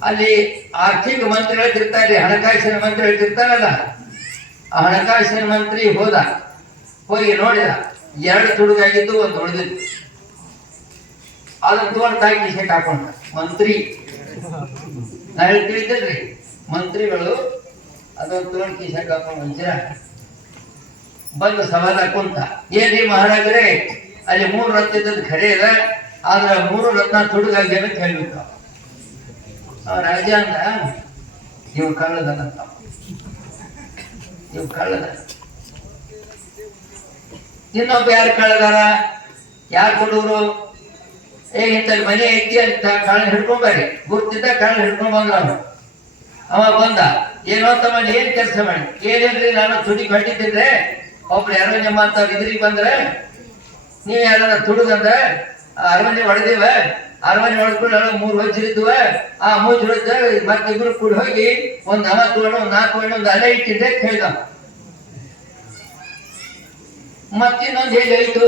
ಅಲ್ಲಿ ಆರ್ಥಿಕ ಮಂತ್ರಿಗಳು ಇರ್ತಾರೆ, ಹಣಕಾಸಿನ ಮಂತ್ರಿಗಳು ಇರ್ತಾರಲ್ಲ. ಆ ಹಣಕಾಸಿನ ಮಂತ್ರಿ ಹೋಗಿ ನೋಡಿದ. 2 ತುಡುಗಾಗಿದ್ದು, 1 ಉಳಿದಿತ್ತು. ಅದನ್ನ ತಗೊಂಡು ತಾಕಿ ಶೆಟ್ ಹಾಕೊಂಡ. ಮಂತ್ರಿ ನಾ ಹೇಳ್ತಿದ್ರಿ, ಮಂತ್ರಿಗಳು ಅದನ್ನು ತಗೊಂಡು ಕಿಶೆಟ್ ಹಾಕೊಂಡು ವಜ್ರ ಬಂದು ಸವಾಲ ಕುಂತ. ಏನ್ರಿ ಮಹಾರಾಜರೇ, ಅಲ್ಲಿ 3 ರತ್ನ ಇದ್ದದ್ದು ಖರೆ ಇದೆ, ಆದ್ರೆ 3 ರತ್ನ ತುಡುಗಾಗಿ ಅಂತ ಹೇಳ್ಬಿಟ್ಟು. ರಾಜ ಅಂದ, ಇವ್ ಕಳ್ಳದಂತ. ಇನ್ನೊಬ್ಬ ಯಾರು ಕಳ್ಳದಾರ? ಯಾರು ಕೊಡೋರು? ಇಂತಲ್ಲಿ ಮನೆ ಐತಿ ಅಂತ ಕಾಳನ್ನ ಹಿಡ್ಕೊಂಬರಿ. ಗುರ್ತಿದ್ದ ಕಾಳನ್ನ ಹಿಡ್ಕೊಂಡ್ ಬಂದ. ಅವ ಬಂದ. ಏನೋ ತಮ್ಮ ಏನ್ ಕೆಲಸ ಮಾಡಿ? ಏನೇನ್ರಿ, ನಾನು ತುಡಿ ಕಟ್ಟಿದ್ದಿದ್ರೆ ಒಬ್ರು ಯಾರೋ ನಿಮ್ಮ ಅಂತ ಇದ್ರಿಗೆ ಬಂದ್ರೆ ನೀವ್ ಯಾರ ತುಡುಗಂದ ಅರಮನೆ ಹೊಡೆದಿವ. ಅರಮನೆ ಹೊಡೆದ್ಕೊಂಡು 3 ವಜ್ರಿದ್ವ. ಆ 3 ಹೊಡೆದ ಮತ್ತಿಬ್ರು ಕೂಡಿ ಹೋಗಿ ಒಂದ್ 40 ಒಂದು 4 ಒಂದು ಅಲೆ ಇಟ್ಟಿದ್ದೆ ಹೇಳ್ದ. ಮತ್ತಿನ್ನೊಂದು ಹೇಗಾಯ್ತು,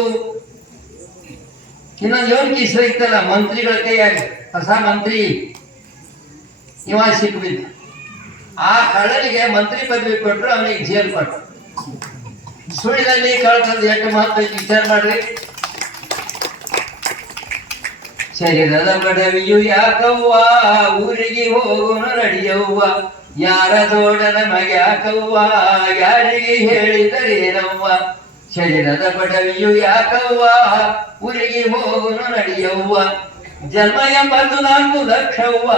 ಇನ್ನೊಂದು ಲೋನ್ ಕೀಸ್ ಇತ್ತಲ್ಲ ಮಂತ್ರಿಗಳ ಕೈಯಾಗಿ. ಹೊಸ ಮಂತ್ರಿ ಇವ ಸಿಕ್ಬಿದ್ದ. ಆ ಕಳ್ಳನಿಗೆ ಮಂತ್ರಿ ಪದವಿ ಕೊಟ್ಟರು, ಅವನಿಗೆ ಜೈಲ್ ಕೊಟ್ಟರು. ಸುಳ್ಳಿನಲ್ಲಿ ಕಳ್ತಂದು ಎಷ್ಟು ಮಹತ್ವ ವಿಚಾರ ಮಾಡ್ರಿ. ಶರೀರದ ಬಡವಿಯು ಯಾಕವ್ವ, ಊರಿಗೆ ಹೋಗೋನು ನಡಿಯವ್ವ. ಯಾರ ತೋಡನ ಮಗ್ಯಾಕವ್ವ, ಯಾರಿಗೆ ಹೇಳಿದರೇನವ್ವ. ಶರೀರದ ಬಡವಿಯು ಯಾಕವ್ವ, ಊರಿಗೆ ಹೋಗೋನು ನಡಿಯವ್ವ. ಜನ್ಮ 84 ಲಕ್ಷವ್ವ,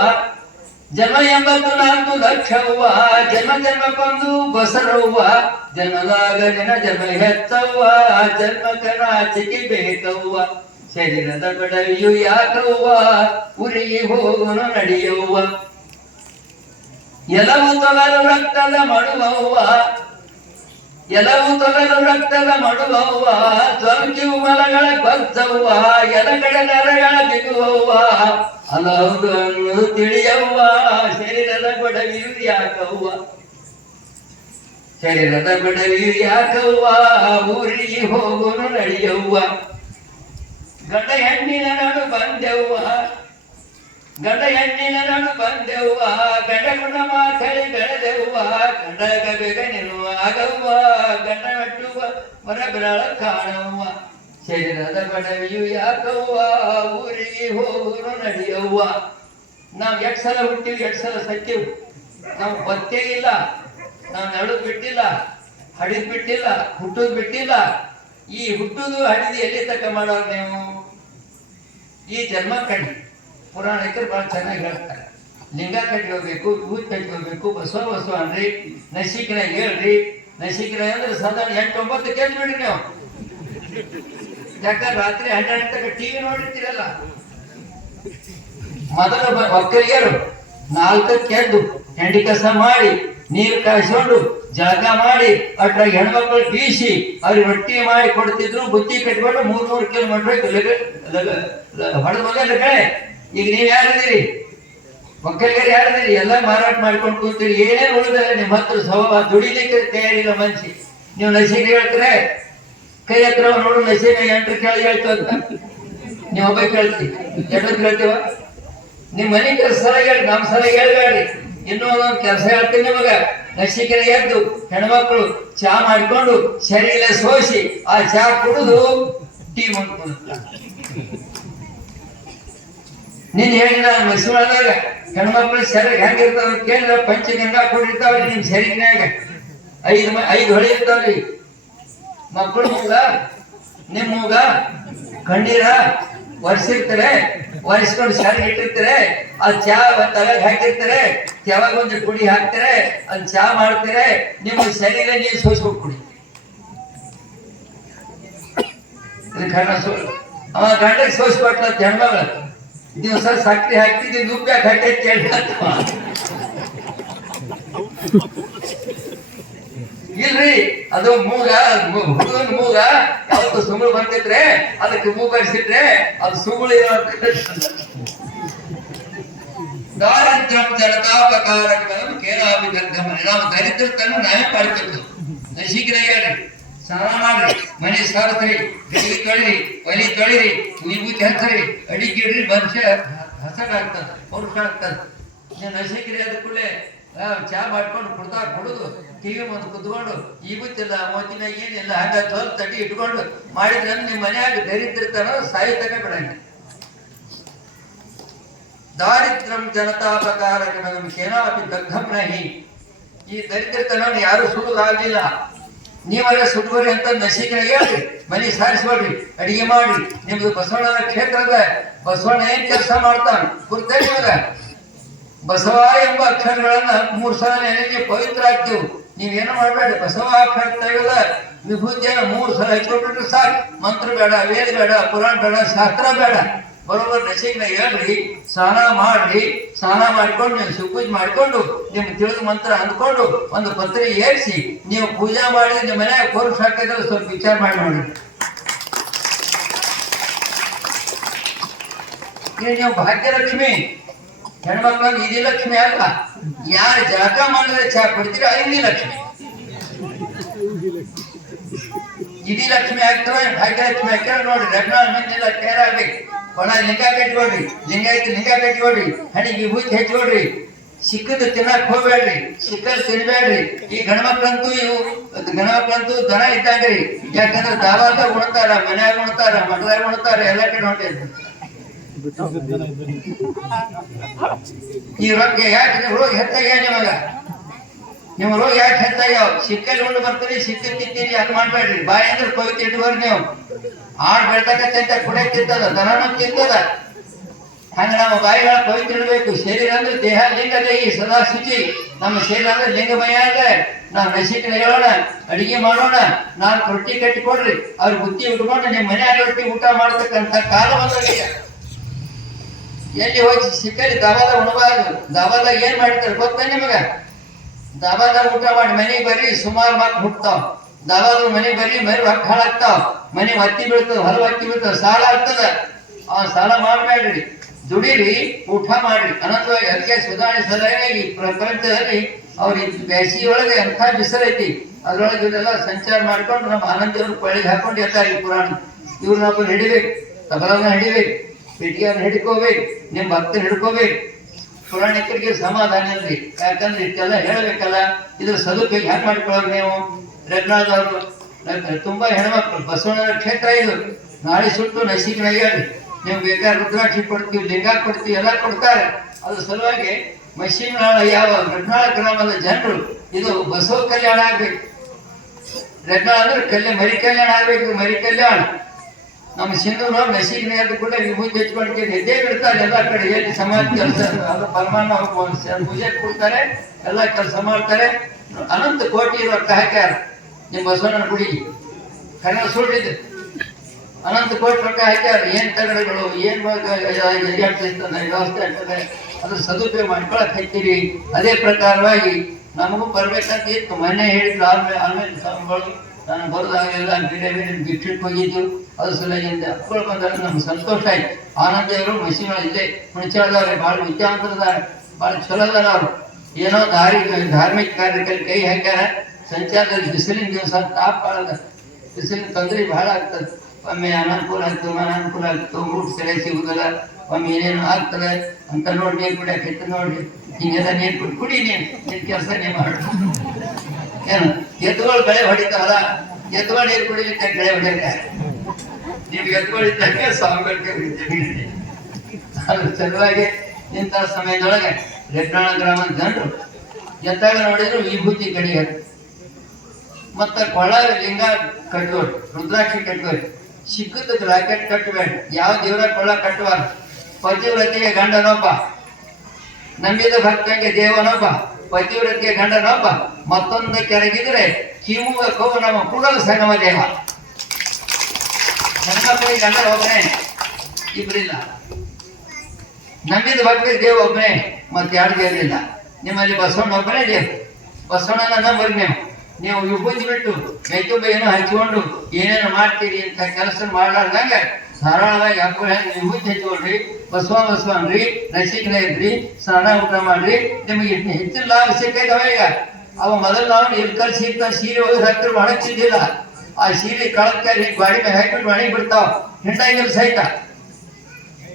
ಜನ್ಮ 84 ಲಕ್ಷವ್ವ. ಜನ್ಮಕ್ಕೊಂದು ಬಸರವ್ವ. ಜನ್ಮದಾಗ ಜನ್ಮ ಹೆತ್ತವ್ವ, ಜನ್ಮಕ ನಾಚಿಕೆ ಬೇಕವ್ವ. ಶರೀರದ ಬಡವಿಯು ಯಾಕವ್ವ, ಊರಿಗೆ ಹೋಗೋನು ನಡಿಯವ್ವ. ಎಲ್ಲವೂ ತೊಗಲು ರಕ್ತದ ಮಡುವವ್ವ, ಎಲ್ಲವೂ ತೊಗಲು ರಕ್ತದ ಮಡುವವ್ವ. ಸೊಂಕಿವು ಮಲಗಳ ಬದ್ದವ್ವ, ಎಲಗಡೆ ನರಗಳ ಬಿಗುವವ್ವ. ಅಲೌದು ತಿಳಿಯವ್ವ, ಶರೀರದ ಬಡವಿಯು ಯಾಕವ್ವ. ಶರೀರದ ಬಡವಿಯು ಯಾಕವ್ವ, ಊರಿಗೆ ಹೋಗೋನು ನಡಿಯವ್ವ. ಗಂಡ ಹೆಣ್ಣಿನ ನಡು ಬಂದೆವ್ವ, ಗಂಡ ಹೆಣ್ಣಿನ ನಡು ಬಂದೆವ್ವ. ಗಂಡ ಗುಣ ಮಾತಳಿ ಬೆಳೆದೆವ್ವ, ಗಂಡಗ ಬೇಗ ನಿಲ್ಲುವಾಗವ್ವ. ಗಂಡ ಮೆಟ್ಟುವ ಮರ ಬಿರಳ ಕಾಣವ್ವ. ಶರೀರದ ಬಡವಿಯು ಯಾಕವ್ವ, ಊರಿಗೆ ಹೋಗೋನು ನಡಿಯವ್ವ. ನಾವು 8 ಸಲ ಹುಟ್ಟಿವಿ, 8 ಸಲ ಸತ್ತೀವಿ. ನಾವು ಬತ್ತೇ ಇಲ್ಲ, ನಾವು ನಡುದ್ ಬಿಟ್ಟಿಲ್ಲ, ಹಡಿದ್ ಬಿಟ್ಟಿಲ್ಲ, ಹುಟ್ಟುದ್ ಬಿಟ್ಟಿಲ್ಲ. ಈ ಹುಟ್ಟುದು ಹಡಿದು ಎಲ್ಲಿ ತಕ್ಕ ಮಾಡೋರು ನೀವು? ಈ ಜನ್ಮ ಕಣ್ಣಿ ಪುರಾಣಿಕರು ಬಹಳ ಚೆನ್ನಾಗಿ ಹೇಳ್ತಾರೆ. ಲಿಂಗ ಕಟ್ಕೋಬೇಕು, ಊದ್ ಕಟ್ಕೋಬೇಕು, ಬಸವ ಅನ್ರಿ, ನಸಿಕಿನಾಗ ಹೇಳ್ರಿ, ನಶಿಕರ ಅಂದ್ರೆ ಸಾಧಾರಣ 8-9 ಎದ್ದು ನೋಡ್ರಿ ನೀವು. ಯಾಕಂದ್ರೆ ರಾತ್ರಿ 12 ತನಕ ಟಿವಿ ನೋಡಿರ್ತೀರಲ್ಲ. ಮೊದಲ ಒಕ್ಕಲಿಗರು 4ಕ್ಕೆ ಎದ್ದು ಹೆಂಡಿ ಕಸ ಮಾಡಿ ನೀರು ಕಾಯಿಸ್ಕೊಂಡು ಜಳಕ ಮಾಡಿ ಅಟ್ರಾಗ ಹೆಣ್ಮಕ್ಳು ಬೀಸಿ ಅವ್ರಿಗೆ ರೊಟ್ಟಿ ಮಾಡಿ ಕೊಡ್ತಿದ್ರು. ಬುತ್ತಿ ಕಟ್ಕೊಂಡು 300 ಕಿಲೋಮೀಟರ್ ಹೊಡೆದ ಮಗನ ಕಡೆ. ಈಗ ನೀವ್ ಯಾರಿದ್ದೀರಿ? ಒಕ್ಕಲಿಗರು ಯಾರಿದ್ದೀರಿ? ಎಲ್ಲ ಮಾರಾಟ ಮಾಡ್ಕೊಂಡು ಕೂತೀರಿ. ಏನೇನು ಉಳಿದ್ರೆ ನಿಮ್ಮ ಹತ್ರ ಸ್ವಭಾವ ದುಡಿಲಿಕ್ಕೆ ತಯಾರಿಲ್ಲ ಮನ್ಸಿ. ನೀವು ನಶೀಗೆ ಹೇಳ್ತಾರೆ ಕೈ ಹತ್ರ ನೋಡು ನಶೀಗ 8 ಕೇಳಿ ಹೇಳ್ತು ಅಂತ ನೀವು ಒಬ್ಬ ಕೇಳ್ತೀವಿ. 2 ಕೇಳ್ತೀವ? ನಿಮ್ ಮನೆ ಕೆಲಸ ಹೇಳಿ ನಮ್ ಸಲ ಹೇಳ್ಬೇಡ್ರಿ. ಇನ್ನೂ ಒಂದೊಂದು ಕೆಲಸ ಹೇಳ್ತೀನಿ ನಿಮಗ. ನಶಿಕರ ಎದ್ದು ಹೆಣ್ಮಕ್ಳು ಚಾ ಮಾಡ್ಕೊಂಡು ಶರೀರ ಸೋಸಿ ಆ ಚಾ ಕುಡಿದು ಟೀ ಮಾಡ್ಕೊಂಡು ನೀನ್ ಹೇಳಿದ ಮೈಸೂರಾಗ ಹೆಣ್ಮಕ್ಳು ಶರೀರ ಹೆಂಗಿರ್ತಾವ ಕೇಳಿದ್ರ ಪಂಚಗಂಗಾ ಕೂಡಿರ್ತಾವ್ರಿ ನಿಮ್ ಶರೀರನಾಗ. 5 ಹೊಳಿ ಇರ್ತಾವ್ರಿ. ಮಕ್ಕಳು ಮೂಗ ನಿಮ್ ಮೂಗ ಕಣ್ಣೀರ ಒರೆಸಿರ್ತಾರೆ. ಒರೆಸ್ಕೊಂಡು ಶಾಲೆ ಇಟ್ಟಿರ್ತಾರೆ. ಅದು ಚಾ ತಲೆಗೆ ಹಾಕಿರ್ತಾರೆ. ಯಾವಾಗ ಒಂದು ಪುಡಿ ಹಾಕ್ತಾರೆ. ಅದು ಚಾ ಮಾಡ್ತಾರೆ. ನಿಮ್ಮ ಶರೀರ ನೀವು ಸೋಸ್ಬೇಕು ಕುಡಿ. ಅವ ಗಂಡಗೆ ಸೋಸ್ಕೊಟ್ಲ ಹೆಣ್ಮಗಳ ದಿವಸ ಸಕ್ಕರೆ ಹಾಕ್ತಿದ್ವಿ ನುಗ್ಗಾಕ್ ಹಾಕೈತಿ ಕೇಳ್ತ ಇಲ್ರಿ. ಅದು ಮೂಗ ಹುಡುಗನ ಮೂಗ ಯಾವತ್ತು ಸುಗುಳು ಬರ್ತಿದ್ರೆ ಅದಕ್ಕೆ ಮೂಗಡಿಸಿಟ್ರೆ ಅದು ಸುಗುಳು ಇರೋ ದಾರಿದ್ರ್ಯಂ ಜನತಾಪಕಾರಕಂ ಕೇನಾಪಿ ಗರ್ಗಮನೆ. ನಾವು ದರಿದ್ರತನ್ನು ನಾವೇ ಮಾಡ್ತಿರ್ತೀವಿ. ನಶೀಕರ ಹೇಳ್ರಿ, ಸ್ನಾನ ಮಾಡ್ರಿ, ಮನೆ ಸಾರಿಸ್ರಿ, ಗಡಿಗೆ ತೊಳಿರಿ, ಒಲಿ ತೊಳಿರಿ, ವಿಭೂತಿ ಹಚ್ಚರಿ, ಅಡಿಗೆ ಇಡ್ರಿ. ಮನುಷ್ಯ ಹಸರಾಗ್ತದ, ಪೌರುಷ ಆಗ್ತದ. ನೀವು ನಶೀಕರಿ ಆದ ಕೂಡಲೇ ಚಾ ಮಾಡ್ಕೊಂಡು ಕುಡುದು ಟಿವಿ ಮುಂದೆ ಕುತ್ಕೊಂಡು ಈಗುತ್ತಿಲ್ಲ ಮೋತಿನಾಗ ಏನಿಲ್ಲ ಹಂಗ ತೋಲ್ ತಡಿ ಇಟ್ಕೊಂಡು ಮಾಡಿದ್ರೆ ನಿಮ್ ಮನ್ಯಾಗ ದರಿದ್ರತನ ಸಾಹಿತ್ಯಕ ಬಿಡಂಗ. ದಾರಿದ್ರ್ಯಂ ಜನತಾಪಕಾರಕಂ ಕೇನಾಪಿ ದಗ್ಧಂ ನಹಿ. ಈ ದರಿದ್ರತನ ಯಾರು ಸುಡುದಾಗಲಿಲ್ಲ. ನೀವಲ್ಲ ಸುಡುವರಿ ಅಂತ ನಶೀಕರ ಹೇಳ್ರಿ. ಮನೆ ಸಾರಿಸ್ಕೊಳ್ರಿ, ಅಡಿಗೆ ಮಾಡ್ರಿ. ನಿಮ್ದು ಬಸವಣ್ಣನ ಕ್ಷೇತ್ರದ ಬಸವಣ್ಣ ಏನ್ ಕೆಲಸ ಮಾಡ್ತಾನ ಗುರ್ತೇ ನಿಮಗ. ಬಸವ ಎಂಬ ಅಕ್ಷರಗಳನ್ನ 3 ಸಲ ನೆನೆಗೆ ಪವಿತ್ರ ಆಗ್ತೀವಿ. ನೀವೇನು ಮಾಡ್ಬೇಡಿ. ಬಸವ ಅಕ್ಷರ ತೆಗೆದ ವಿಭೂತಿಯನ್ನು 3 ಸಲ ಹಚ್ಕೊಟ್ಬಿಟ್ರೆ ಸಾಕು. ಮಂತ್ರ ಬೇಡ, ವೇದ ಬೇಡ, ಪುರಾಣ ಬೇಡ, ಶಾಸ್ತ್ರ ಬೇಡ. ಬರೋबर ನಶೀಕನ ಹೇಳ್ರಿ, ಸ್ನಾನ ಮಾಡ್ರಿ. ಸ್ನಾನ ಮಾಡ್ಕೊಂಡು ನೀವು ಸುಪೂಜೆ ಮಾಡ್ಕೊಂಡು ನಿಮ್ ತಿಳಿದ ಮಂತ್ರ ಅಂದ್ಕೊಂಡು ಒಂದು ಪತ್ರೆ ಏರಿಸಿ ನೀವು ಪೂಜೆ ಮಾಡಿ ನಿಮ್ಮ ಮನ್ಯಾಗ ಕೋರ್ಸ್ ಹಾಕಿದ್ರೆ ಸ್ವಲ್ಪ ವಿಚಾರ ಮಾಡಿ ನೋಡಿ. ನೀವು ಭಾಗ್ಯಲಕ್ಷ್ಮಿ ಹೆಣ್ಮಕ್ಳನ್ನ ಇದಿ ಲಕ್ಷ್ಮಿ ಅಲ್ಲ. ಯಾರು ಜಳಕ ಮಾಡಿದ್ರೆ ಚಾ ಕೊಡ್ತೀರ ಐದಿ ಲಕ್ಷ್ಮಿ. ಇದಿ ಲಕ್ಷ್ಮಿ ಆಗ್ತಾವ ಭಾಗ್ಯಲಕ್ಷ್ಮಿ ಆಗ್ತಾರ ನೋಡ್ರಿ. ಲಗ್ನ ತಯಾರಾಗ್ಬೇಕು. ಒಣ ಲಿಂಗ ಕಟ್ಕೊಡ್ರಿ. ಲಿಂಗ ಐತಿ ಲಿಂಗ ಕಟ್ಕೊಡ್ರಿ. ಹಣಿಗೆ ವಿಭೂತಿ ಹೆಚ್ಚಿಕೊಡ್ರಿ. ಸಿಕ್ಕದ ತಿನ್ನಕ್ ಹೋಗ್ಬೇಡ್ರಿ. ಸಿಕ್ಕದ್ ತಿನ್ಬೇಡ್ರಿ. ಈ ಗಣಮಕ್ಳಂತೂ ಗಣಮಕ್ಳಂತೂ ದನ ಇದ್ದಂಗ್ರಿ. ಯಾಕಂದ್ರೆ ದಾವಾದಾಗ ಉಣ್ತಾರ, ಮನ್ಯಾಗ ಉಣ್ತಾರ, ಮಠದಾಗ ಉಣ್ತಾರ, ಎಲ್ಲ ಕಡೆ ಹೊಂಟಿರ್ತಾರೆ. ಈ ರೋಗ ಯಾಕೆ ರೋಗ ಹೆಚ್ಚಾಗ್ಯಾವ ನಿಮಗ? ನಿಮ್ಮ ರೋಗ ಯಾಕೆ ಹೆಚ್ಚಾಗ್ಯಾವ? ಸಿಕ್ಕಲ್ಲಿ ಉಂಡು ಬರ್ತೀರಿ, ಸಿಕ್ಕ ತಿಂತೀರಿ, ಅದು ಮಾಡ್ಬೇಡ್ರಿ. ಬಾಯಿ ಅಂದ್ರೆ ಪವಿತ್ರ ಇಟ್ಕೋರಿ. ನೀವು ಆಡ್ ಬೆಳ್ತಕ್ಕ ಕುಡೆ ತಿಂತದ, ದನನೂ ತಿಂತದ. ಹಂಗ ನಮ್ಮ ಬಾಯಿಗಳ ಪವಿತ್ರ ಇಡಬೇಕು. ಶರೀರ ಅಂದ್ರೆ ದೇಹ ಲಿಂಗದ ಈ ಸದಾ ಶುಚಿ. ನಮ್ಮ ಶರೀರ ಅಂದ್ರೆ ಲಿಂಗಮಯ ಅಂದ್ರೆ ನಾವು ನಶೀಕನ ಹೇಳೋಣ, ಅಡಿಗೆ ಮಾಡೋಣ. 4 ರೊಟ್ಟಿ ಕಟ್ಟಿಕೊಡ್ರಿ. ಅವ್ರ ಬುತ್ತಿ ಉಟ್ಕೊಂಡು ನಿಮ್ಮ ಮನೆಯಾಗ ರೊಟ್ಟಿ ಊಟ ಮಾಡ್ತಕ್ಕಂಥ ಕಾಲ ಬಂದಾಗ ಎಲ್ಲಿ ಹೋಗಿ ಸಿಕ್ಕಲ್ಲಿ ದಾಬಾದ ಉಣಬಾರ್ದು. ದಾಬಾದಾಗ ಏನ್ ಮಾಡ್ತಾರೆ ಗೊತ್ತಾ ನಿಮಗ? ದಾಬಾದಾಗ ಊಟ ಮಾಡಿ ಮನೆಗೆ ಬರ್ರಿ, ಸುಮಾರು ಮಕ್ಕಳು ಹುಟ್ಟತಾವ. ದಾಬಾದ ಮನೆಗೆ ಬರ್ರಿ, ಮರಿ ಹಕ್ಕ ಹಾಳಾಗ್ತಾವ. ಮನೆ ಹತ್ತಿ ಬೀಳ್ತದ, ಹೊಲ ಹತ್ತಿ ಬೀಳ್ತದ, ಸಾಲ ಆಗ್ತದ. ಆ ಸಾಲ ಮಾಡ್ಬೇಡ್ರಿ, ದುಡಿರಿ, ಊಟ ಮಾಡ್ರಿ. ಅನಂತವಾಗಿ ಅದಕ್ಕೆ ಸುಧಾರಣೆ ಸಲಹೆಯಾಗಿ ಪ್ರಪಂಚದಲ್ಲಿ ಅವ್ರ ಬೇಸಿಗೆಯೊಳಗೆ ಎಂಥ ಬಿಸಿಲೈತಿ, ಅದ್ರೊಳಗೆ ಇವರೆಲ್ಲ ಸಂಚಾರ ಮಾಡ್ಕೊಂಡು ನಮ್ಮ ಆನಂದಿಯವ್ರು ಕೊಳ್ಳಿಗೆ ಹಾಕೊಂಡು ಇರ್ತಾರೆ. ಈ ಪುರಾಣ ಇವ್ರನ್ನ ಹಿಡಿಬೇಕು, ತಬಲನ್ನ ಹಿಡಿಬೇಕು, ಪೇಟಿಗೆಯನ್ನು ಹಿಡ್ಕೋಬೇಕು, ನಿಮ್ ಭಕ್ತನ ಹಿಡ್ಕೋಬೇಕು. ಪುರಾಣಿಕರಿಗೆ ಸಮಾಧಾನ ಇಲ್ರಿ. ಯಾಕಂದ್ರೆ ಇಷ್ಟೆಲ್ಲ ಹೇಳಬೇಕಲ್ಲ. ಇದ್ರ ಸದುಪಯೋಗ ಹ್ಯಾಂಗ ಮಾಡ್ಕೊಳ್ಳೋರು ನೀವು? ರತ್ನಾದವರು ತುಂಬಾ ಹೆಣ್ಮಕ್ಳು. ಬಸವಣ್ಣನ ಕ್ಷೇತ್ರ ಇದು. ನಾಳೆ ಸುಟ್ಟು ನಶೀಕನ ಹೇಳಿ ನೀವು ಬೇಕಾದ್ರೆ ರುದ್ರಾಕ್ಷಿ ಕೊಡ್ತೀವಿ, ಲಿಂಗ ಕೊಡ್ತೀವಿ, ಎಲ್ಲ ಕೊಡ್ತಾರೆ. ಅದ್ರ ಸಲುವಾಗಿ ಮಶೀನಾಳ ಯಾವ ರತ್ನಾಳ ಗ್ರಾಮದ ಜನರು ಇದು ಬಸವ ಕಲ್ಯಾಣ ಆಗ್ಬೇಕು. ರತ್ನಾಳ ಅಂದ್ರೆ ಮರಿ ಕಲ್ಯಾಣ ಆಗ್ಬೇಕು. ಮರಿ ಕಲ್ಯಾಣ ನಮ್ಮ ಸಿಂಧೂರು ನಶೀಕನ ಎದ್ದು ಕೂಡ ವಿಭೂತಿ ಹಚ್ಕೊಂಡು ಹೆಜ್ಜೆ ಬಿಡ್ತಾರೆ. ಎಲ್ಲ ಕಡೆ ಎಲ್ಲಿ ಸಮಾಜ ಕೆಲಸ ಅದು ಪರಮಾನ ಪೂಜೆ ಕೊಡ್ತಾರೆ, ಎಲ್ಲ ಕೆಲಸ ಮಾಡ್ತಾರೆ. ಅನಂತ ಕೋಟಿ ರೊಕ್ಕ ಹಾಕ್ಯಾರ. ನಿಮ್ಮ ಬಸವಣ್ಣನ ಗುಡಿ ಕನ್ನಡ ಸುಳ್ಳಿದ್ದು ಅನಂತ ಕೋಟಿ ರೊಕ್ಕ ಹಾಕ್ಯಾರ. ಏನ್ ಕನ್ನಡಗಳು ಏನ್ ವ್ಯವಸ್ಥೆ ಆಗ್ತದೆ ಅದ್ರ ಸದುಪಯೋಗ ಮಾಡ್ಕೊಳಕ್ ಹಚ್ಚಿರಿ. ಅದೇ ಪ್ರಕಾರವಾಗಿ ನಮಗೂ ಬರ್ಬೇಕಂತ ಇತ್ತು. ಮೊನ್ನೆ ಹೇಳಿದ್ರು ಆಮೇಲೆ ಸ್ವಾಮಿಗಳು ನಾನು ಬರೋದಾಗಲಿಲ್ಲ, ಬೇರೆ ಬೇರೆ ಬಿಟ್ಟಿಟ್ಟು ಹೋಗಿದ್ದು. ಅದ್ರ ಸಲುವಾಗಿ ಅಪ್ಪಗಳು ಬಂದಾಗ ನಮ್ಗೆ ಸಂತೋಷ ಆಯ್ತು. ಆನಂದವರು ಮಸೀಮಳ ಇಲ್ಲೇ ಹುಣಚಾಳದವ್ರೆ, ಭಾಳ ವಿದ್ಯಾವಂತರದಾರ, ಭಾಳ ಚಲೋದಾರ ಅವರು. ಏನೋ ಧಾರ್ಮಿಕ ಕಾರ್ಯಕ್ಕೆ ಕೈ ಹಾಕ್ಯಾರ. ಸಂಚಾರದಲ್ಲಿ ಬಿಸಿಲಿನ ದಿವಸ ತಾಪ್ ಭಾಳ ಬಿಸಿಲಿನ ತೊಂದರೆ ಭಾಳ ಆಗ್ತದೆ. ಒಮ್ಮೆ ಅನಾನುಕೂಲ ಆಗ್ತದೆ, ಅನಾನುಕೂಲ ಆಗ್ತದೆ, ಊಟ ಸೆರೆ ಸಿಗುದಿಲ್ಲ, ಒಮ್ಮೆ ಏನೇನು ಆಗ್ತದೆ ಅಂತ ನೋಡಿ ನೀರು ಕುಡಿಯಕ್ಕೆ ಇತ್ತು ನೋಡ್ರಿ. ಹಿಂಗೆಲ್ಲ ನೀರು ಕುಡಿ ನೀನು ನಿನ್ ಕೆಲಸ ನೀ ಮಾಡು. ಏನು ಎತ್ತುಗಳು ಬೆಳೆ ಹೊಡಿತಾವಲ್ಲ, ಎತ್ತುಗಳು ನೀರು ಕುಡಿಲಿಕ್ಕೆ ಬೆಳೆ ಹೊಡಿಯಕ್ಕೆ ನೀವು ಎತ್ತುಗಳಿದ್ದಂಗೆ ಸ್ವಾಮಿಗಳಿಗೆ ಹೊಡಿತೀವಿ. ಅದ್ರ ಸಲುವಾಗಿ ಇಂಥ ಸಮಯದೊಳಗೆ ರೆಡ್ನಾಳ ಗ್ರಾಮದ ಜನರು ಎತ್ತಾಗ ನೋಡಿದ್ರು ವಿಭೂತಿ ಕಡಿಗೆ ಮತ್ತ ಕೊಳ ಲಿಂಗ ಕಟ್ಟೋರು, ರುದ್ರಾಕ್ಷಿ ಕಟ್ಟೋರು, ಸಿಕ್ಕದ ರಾಕೆಟ್ ಕಟ್ಟಬೇಡ. ಯಾವ ದೇವರ ಕೊಳ್ಳ ಕಟ್ಟುವಾರ. ಪತಿವ್ರತಿಗೆ ಗಂಡನೊಬ್ಬ, ನಂಬಿದ ಭಕ್ತಂಗೆ ದೇವನೊಬ್ಬ, ಪತಿವ್ರತಿಗೆ ಗಂಡನೊಬ್ಬ, ಮತ್ತೊಂದು ಕೆರಗಿದ್ರೆ ಕಿಮುವ ಕೋವು ನಮ್ಮ ಕೂಡಲು ಸಂಗಮ ದೇಹ. ಹೆಣ್ಮಕ್ಳಿಗೆ ಗಂಡ ಒಬ್ಬನೇ, ಇಬ್ಬರಿಲ್ಲ. ನಂಬಿದ ಭಕ್ತಿಗೆ ದೇವ ಒಬ್ಬನೇ, ಮತ್ತೆ ಯಾರು ದೇವರಿಲ್ಲ. ನಿಮ್ಮಲ್ಲಿ ಬಸವಣ್ಣ ಒಬ್ಬನೇ ದೇವ್. ಬಸವಣ್ಣನ ನಂಬರ್ ನೀವು ವಿಭೂತಿ ಬಿಟ್ಟು ಮೈತುಂಬ ಏನೋ ಹಚ್ಕೊಂಡು ಏನೇನು ಮಾಡ್ತೀರಿ ಅಂತ ಕೆಲಸ ಮಾಡ್ಲಾರ್ದಂಗ ಧಾರಾಳವಾಗಿ ಹಬ್ಬ ವಿಭೂತಿ ಹಚ್ಕೊಳ್ರಿ, ಬಸವನ್ರಿ, ನಸಿಕನ ಇದ್ರಿ, ಸ್ನಾನ ಊಟ ಮಾಡ್ರಿ. ನಿಮಗೆ ಹೆಚ್ಚಿನ ಲಾಭ ಸಿಕ್ಕೈತವ. ಈಗ ಅವ ಮೊದಲು ನಾವು ಇಲ್ಕಲ್ ಸೀರೆ ಹೋಗಿ ಹತ್ತಿರ ಒಣಗ್ತಿದ್ದಿಲ್ಲ. ಆ ಸೀರೆ ಕಳಕ್ಕಾಗಿ ಗಾಡಿ ಮೇಲೆ ಹಾಕಿಬಿಟ್ಟು ಒಣಗಿ ಬಿಡ್ತಾವ, ಹಿಂಡಾಗಿಲ್ಲ ಸಹಿತ.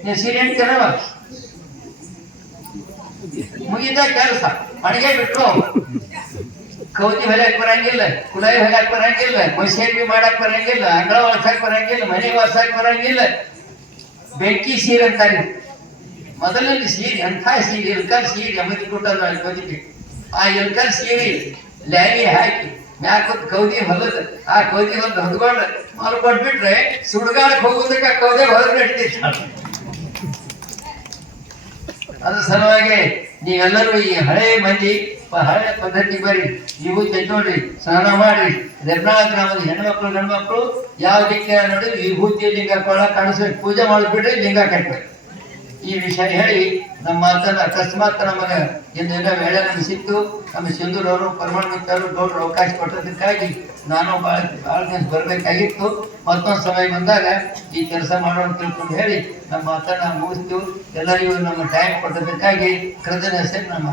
ನೀವು ಸೀರೆ ಹೇಳ್ತೇನವ ಮುಗಿದ ಕೆಲಸ ಒಣಗೆ ಬಿಟ್ರು. ಕೌದಿ ಹೊಲಕ್ ಬರಂಗಿಲ್ಲ, ಕುಲಾಯಿ ಹೊಲಕ್ ಬರಂಗಿಲ್ಲ, ಮಸೇರಿ ಮಾಡಕ್ ಬರಂಗಿಲ್ಲ, ಅಂಗಳ ಒಳಸಾಕ್ ಬರಂಗಿಲ್ಲ, ಮನೆ ಒರ್ಸಾಕ್ ಬರಂಗಿಲ್ಲ. ಬೆಂಕಿ ಸೀರೆ ಅಂತಾರೆ ಮೊದಲನೇ ಸೀರೆ. ಅಂಥ ಸೀರೆ ಇಲ್ಕಲ್ ಸೀರೆ ಅಮದಿ ಕೊಟ್ಟದ ಬದುಕಿ. ಆ ಇಲ್ಕಲ್ ಸೀರೆ ಲ್ಯಾಗಿ ಹಾಕಿ ಮ್ಯಾಕತ್ ಕೌದಿ ಹೊಲದ ಆ ಕೌದಿ ಹೊಲದ ಹೊದ್ಕೊಂಡು ಅವ್ರು ಕೊಟ್ಬಿಟ್ರೆ ಸುಡ್ಗಾಡಕ್ ಹೋಗೋದಕ್ಕೆ ಕೌದಿ ಹೊಲದ ಇಡ್ತಿರ್ತಾರೆ. ಅದ್ರ ಸಲುವಾಗಿ ನೀವೆಲ್ಲರೂ ಈ ಹಳೆ ಮಂದಿ ಹಳೆ ಪದ್ಧತಿ ಬರ್ರಿ, ನೀವು ತೆಗೆದುಕೊಳ್ರಿ, ಸ್ನಾನ ಮಾಡ್ರಿ. ರೆಡ್ನಾಳ ಗ್ರಾಮದ ಹೆಣ್ಮಕ್ಳು ಗಂಡ್ಮಕ್ಳು ಯಾವ ದಿಕ್ಕ ನೋಡಿ ವಿಭೂತಿ ಲಿಂಗ ಕೊಳ ಕಾಣಿಸ್ಬೇಕು, ಪೂಜೆ ಮಾಡಿಬಿಡ್ರಿ, ಲಿಂಗ ಕಟ್ಬೇಕು. ಈ ವಿಷಯ ಹೇಳಿ ನಮ್ಮ ಮಾತನ್ನ ಅಕಸ್ಮಾತ್ ನಮಗೆ ಏನೋ ವೇಳೆ ನಮ್ಗೆ ಸಿಕ್ತು. ನಮ್ಮ ಸಿಂಧೂರ್ ಅವರು ಪರಮಾಣು ಮಿತ್ರರು ದೊಡ್ಡ ಅವಕಾಶ ಕೊಟ್ಟದಕ್ಕಾಗಿ ನಾನು ಭಾಳ ದಿವಸ ಬರಬೇಕಾಗಿತ್ತು. ಮತ್ತೊಂದು ಸಮಯ ಬಂದಾಗ ಈ ಕೆಲಸ ಮಾಡೋಣ ತಿಳ್ಕೊಂಡು ಹೇಳಿ ನಮ್ಮ ಮಾತನ್ನ ಮುಗಿಸ್ತು. ಎಲ್ಲರಿಗೂ ನಮ್ಮ ಟೈಮ್ ಕೊಟ್ಟದಕ್ಕಾಗಿ ಕೃತಜ್ಞತೆ ನಮ್ಮ